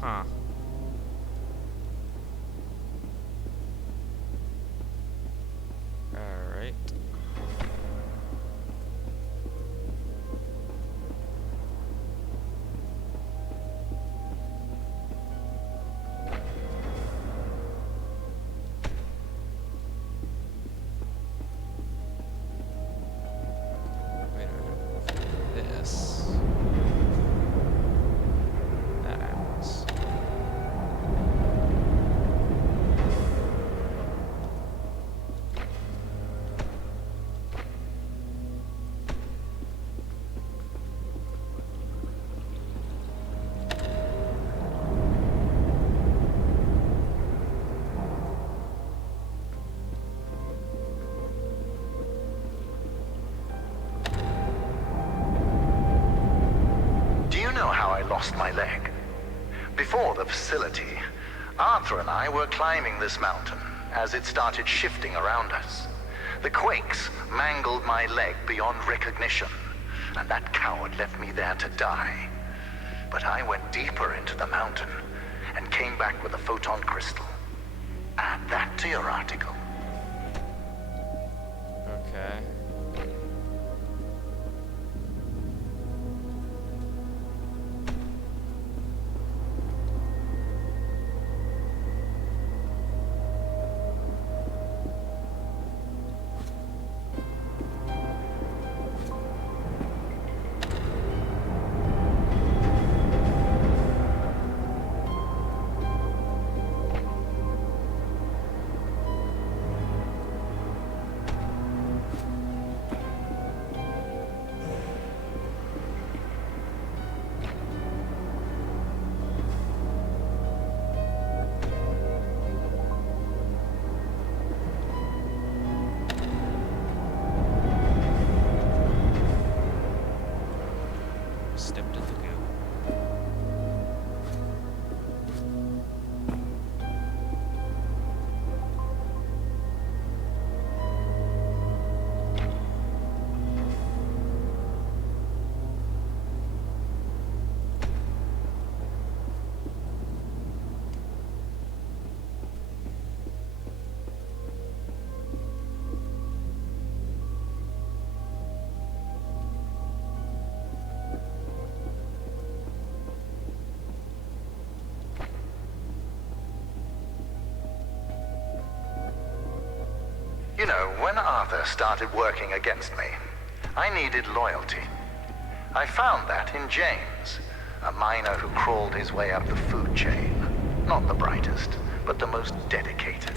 Huh. Alright. Wait a minute. This. That happens. lost my leg. Before the facility, Arthur and I were climbing this mountain as it started shifting around us. The quakes mangled my leg beyond recognition, and that coward left me there to die. But I went deeper into the mountain and came back with a photon crystal. Add that to your article. Okay. Stepped in the goo. You know, when Arthur started working against me, I needed loyalty. I found that in James, a miner who crawled his way up the food chain. Not the brightest, but the most dedicated.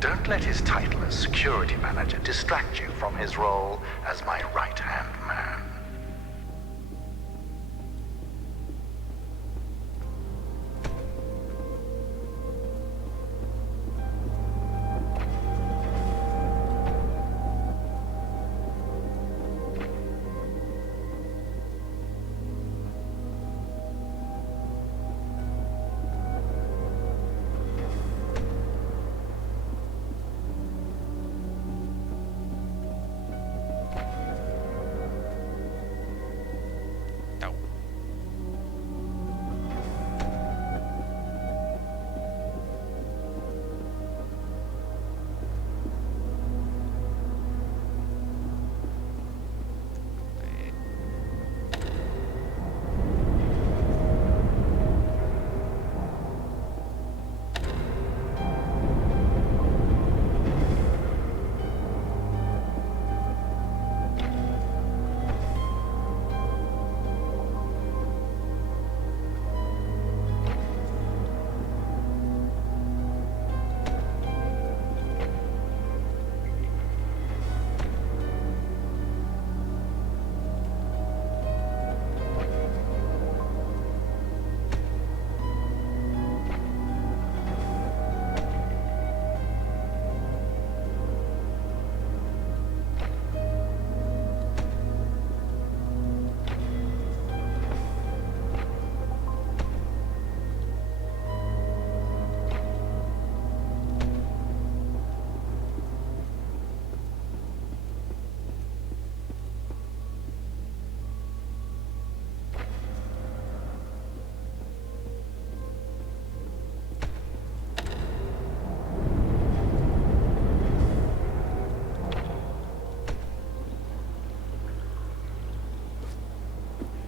Don't let his title as security manager distract you from his role as my right-hand man.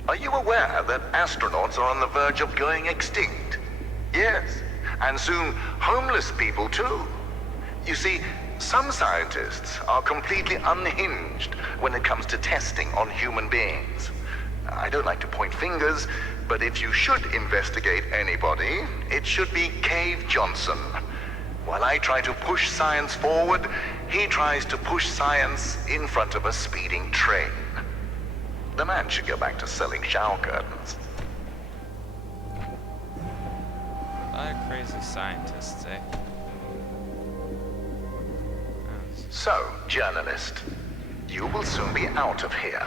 Are you aware that astronauts are on the verge of going extinct? Yes, and soon homeless people too. You see, some scientists are completely unhinged when it comes to testing on human beings. I don't like to point fingers, but if you should investigate anybody, it should be Cave Johnson. While I try to push science forward, he tries to push science in front of a speeding train. The man should go back to selling shower curtains. A lot of crazy scientists, eh? So, journalist, you will soon be out of here.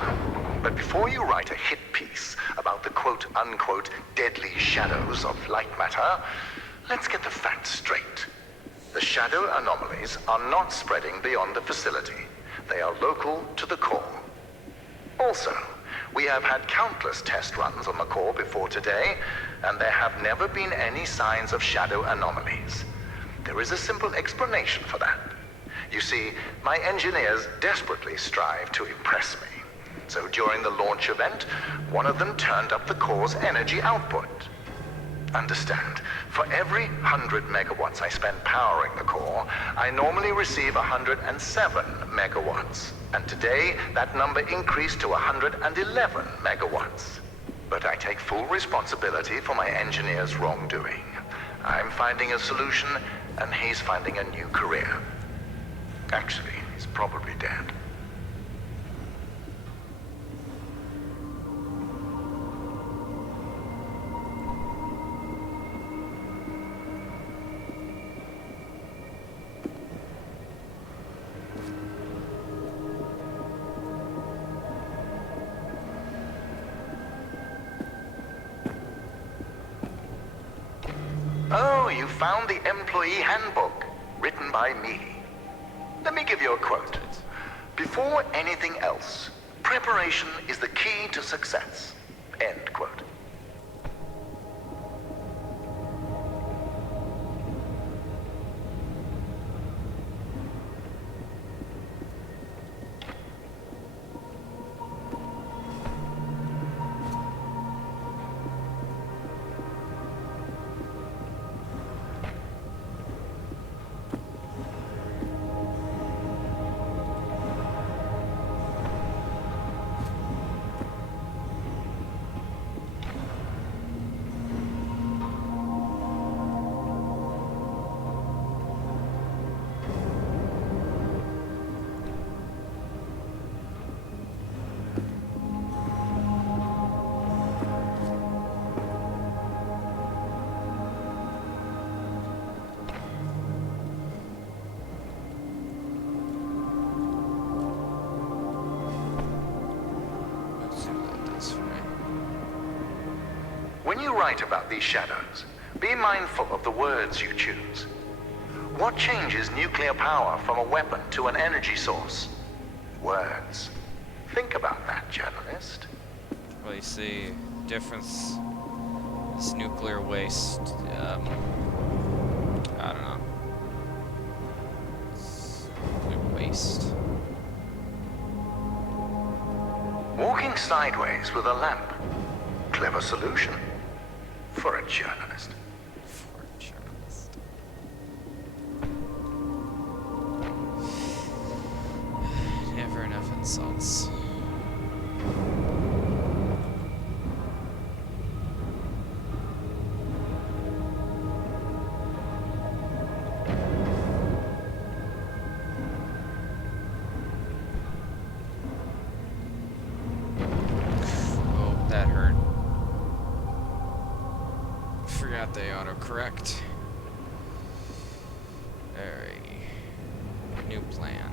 But before you write a hit piece about the quote-unquote deadly shadows of light matter, let's get the facts straight. The shadow anomalies are not spreading beyond the facility. They are local to the core. Also, we have had countless test runs on the core before today, and there have never been any signs of shadow anomalies. There is a simple explanation for that. You see, my engineers desperately strive to impress me. So during the launch event, one of them turned up the core's energy output. Understand, for every 100 megawatts I spend powering the core, I normally receive 107 megawatts. And today, that number increased to 111 megawatts. But I take full responsibility for my engineer's wrongdoing. I'm finding a solution, and he's finding a new career. Actually, he's probably dead. Oh, you found the employee handbook, written by me. Let me give you a quote. Before anything else, preparation is the key to success. End quote. When you write about these shadows, be mindful of the words you choose. What changes nuclear power from a weapon to an energy source? Words. Think about that, journalist. Well, you see, difference is nuclear waste. I don't know. It's nuclear waste. Walking sideways with a lamp. Clever solution. For a journalist. For a journalist. Never enough insults. Oh, that hurt. Forgot they autocorrect. Alrighty. New plan.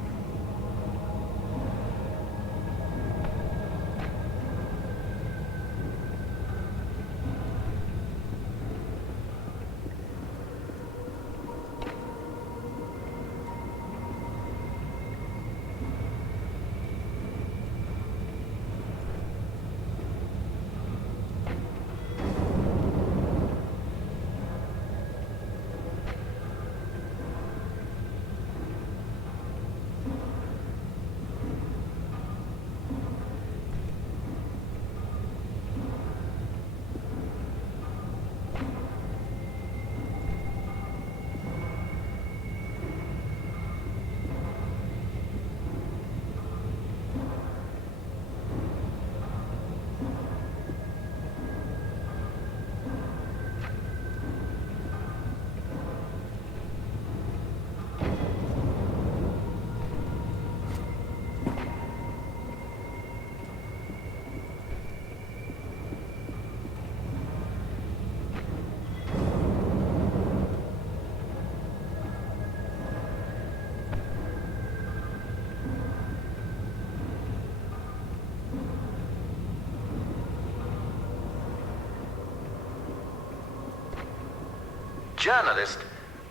Journalist,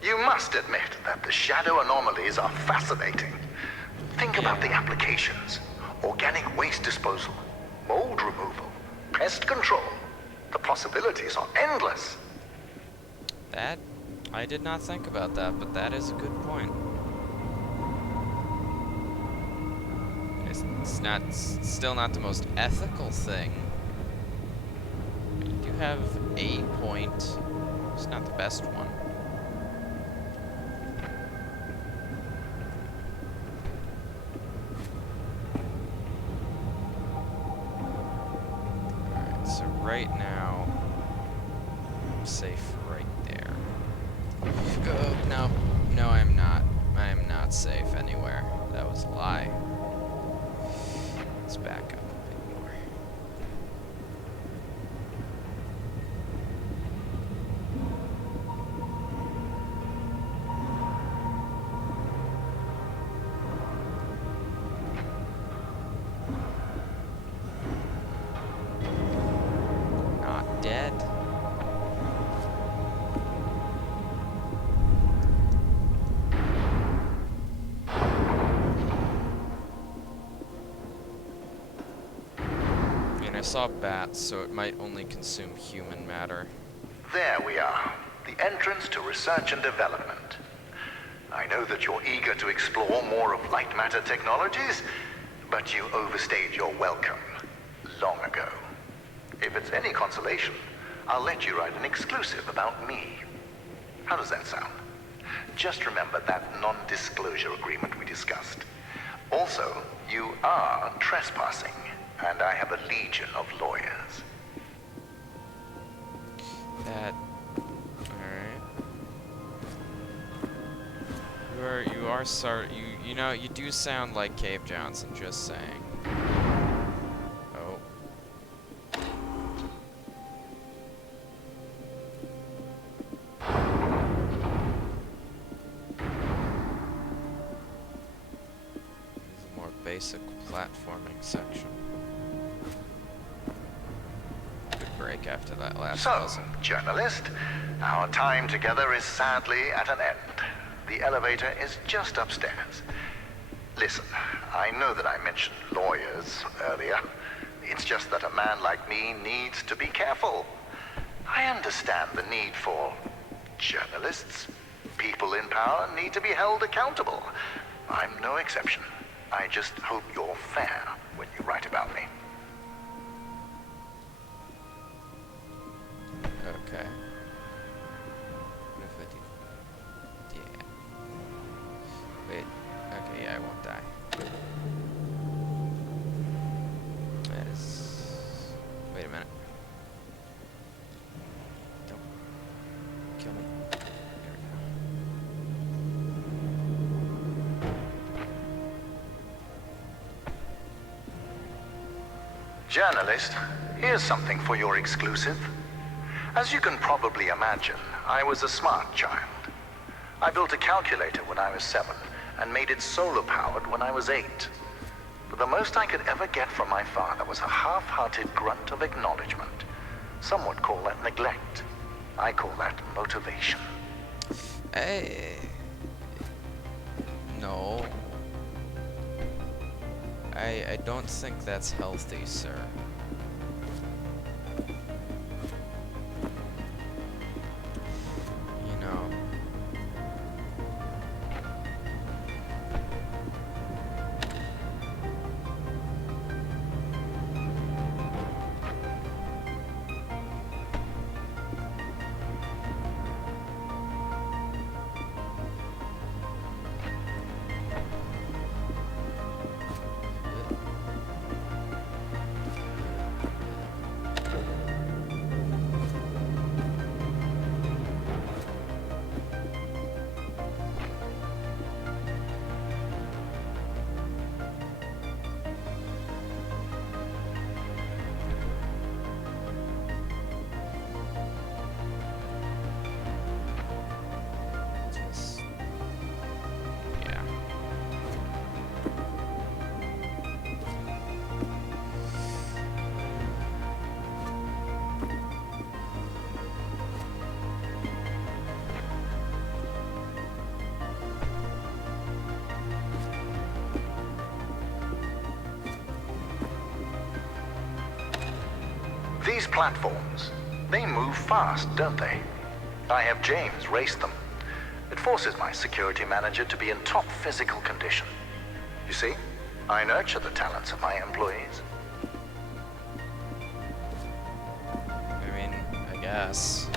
you must admit that the shadow anomalies are fascinating. Think about the applications. Organic waste disposal, mold removal, pest control. The possibilities are endless. That, I did not think about that, but that is a good point. Still not the most ethical thing. You do have a point. It's not the best one. Alright, so right now, I'm safe right there. No, I'm not. I am not safe anywhere. That was a lie. Let's back up a bit more. Not dead. I saw bats, so it might only consume human matter. There we are, the entrance to research and development. I know that you're eager to explore more of light matter technologies, but you overstayed your welcome long ago. If it's any consolation, I'll let you write an exclusive about me. How does that sound? Just remember that non-disclosure agreement we discussed. Also, you are trespassing, and I have a legion of lawyers. That... Alright. You are sorry. You know, you do sound like Cave Johnson, just saying. Oh. This is a more basic platforming section. Good break after that last puzzle. Journalist, our time together is sadly at an end. The elevator is just upstairs. Listen, I know that I mentioned lawyers earlier. It's just that a man like me needs to be careful. I understand the need for journalists. People in power need to be held accountable. I'm no exception. I just hope you're fair when you write about me. Okay. What if I do? Yeah. Wait. Okay, yeah, I won't die. That is... Wait a minute. Don't kill me. There we go. Journalist, here's something for your exclusive. As you can probably imagine, I was a smart child. I built a calculator when I was 7 and made it solar-powered when I was 8. But the most I could ever get from my father was a half-hearted grunt of acknowledgement. Some would call that neglect. I call that motivation. Hey. No. I don't think that's healthy, sir. You know. These platforms, they move fast, don't they? I have James race them. It forces my security manager to be in top physical condition. You see, I nurture the talents of my employees. I mean, I guess.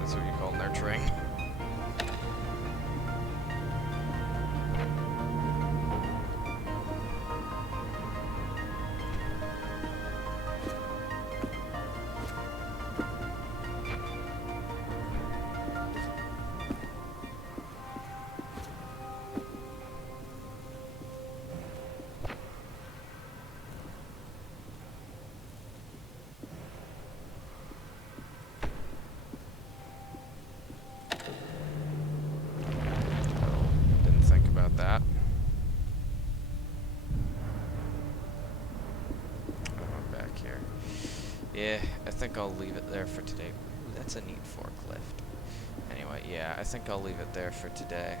That's what you call nurturing. That. Back here. Yeah, I think I'll leave it there for today. Ooh, that's a neat forklift. Anyway, yeah, I think I'll leave it there for today.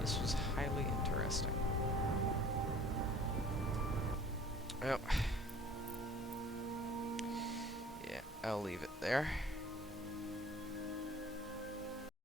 This was highly interesting. Well, yeah, I'll leave it there.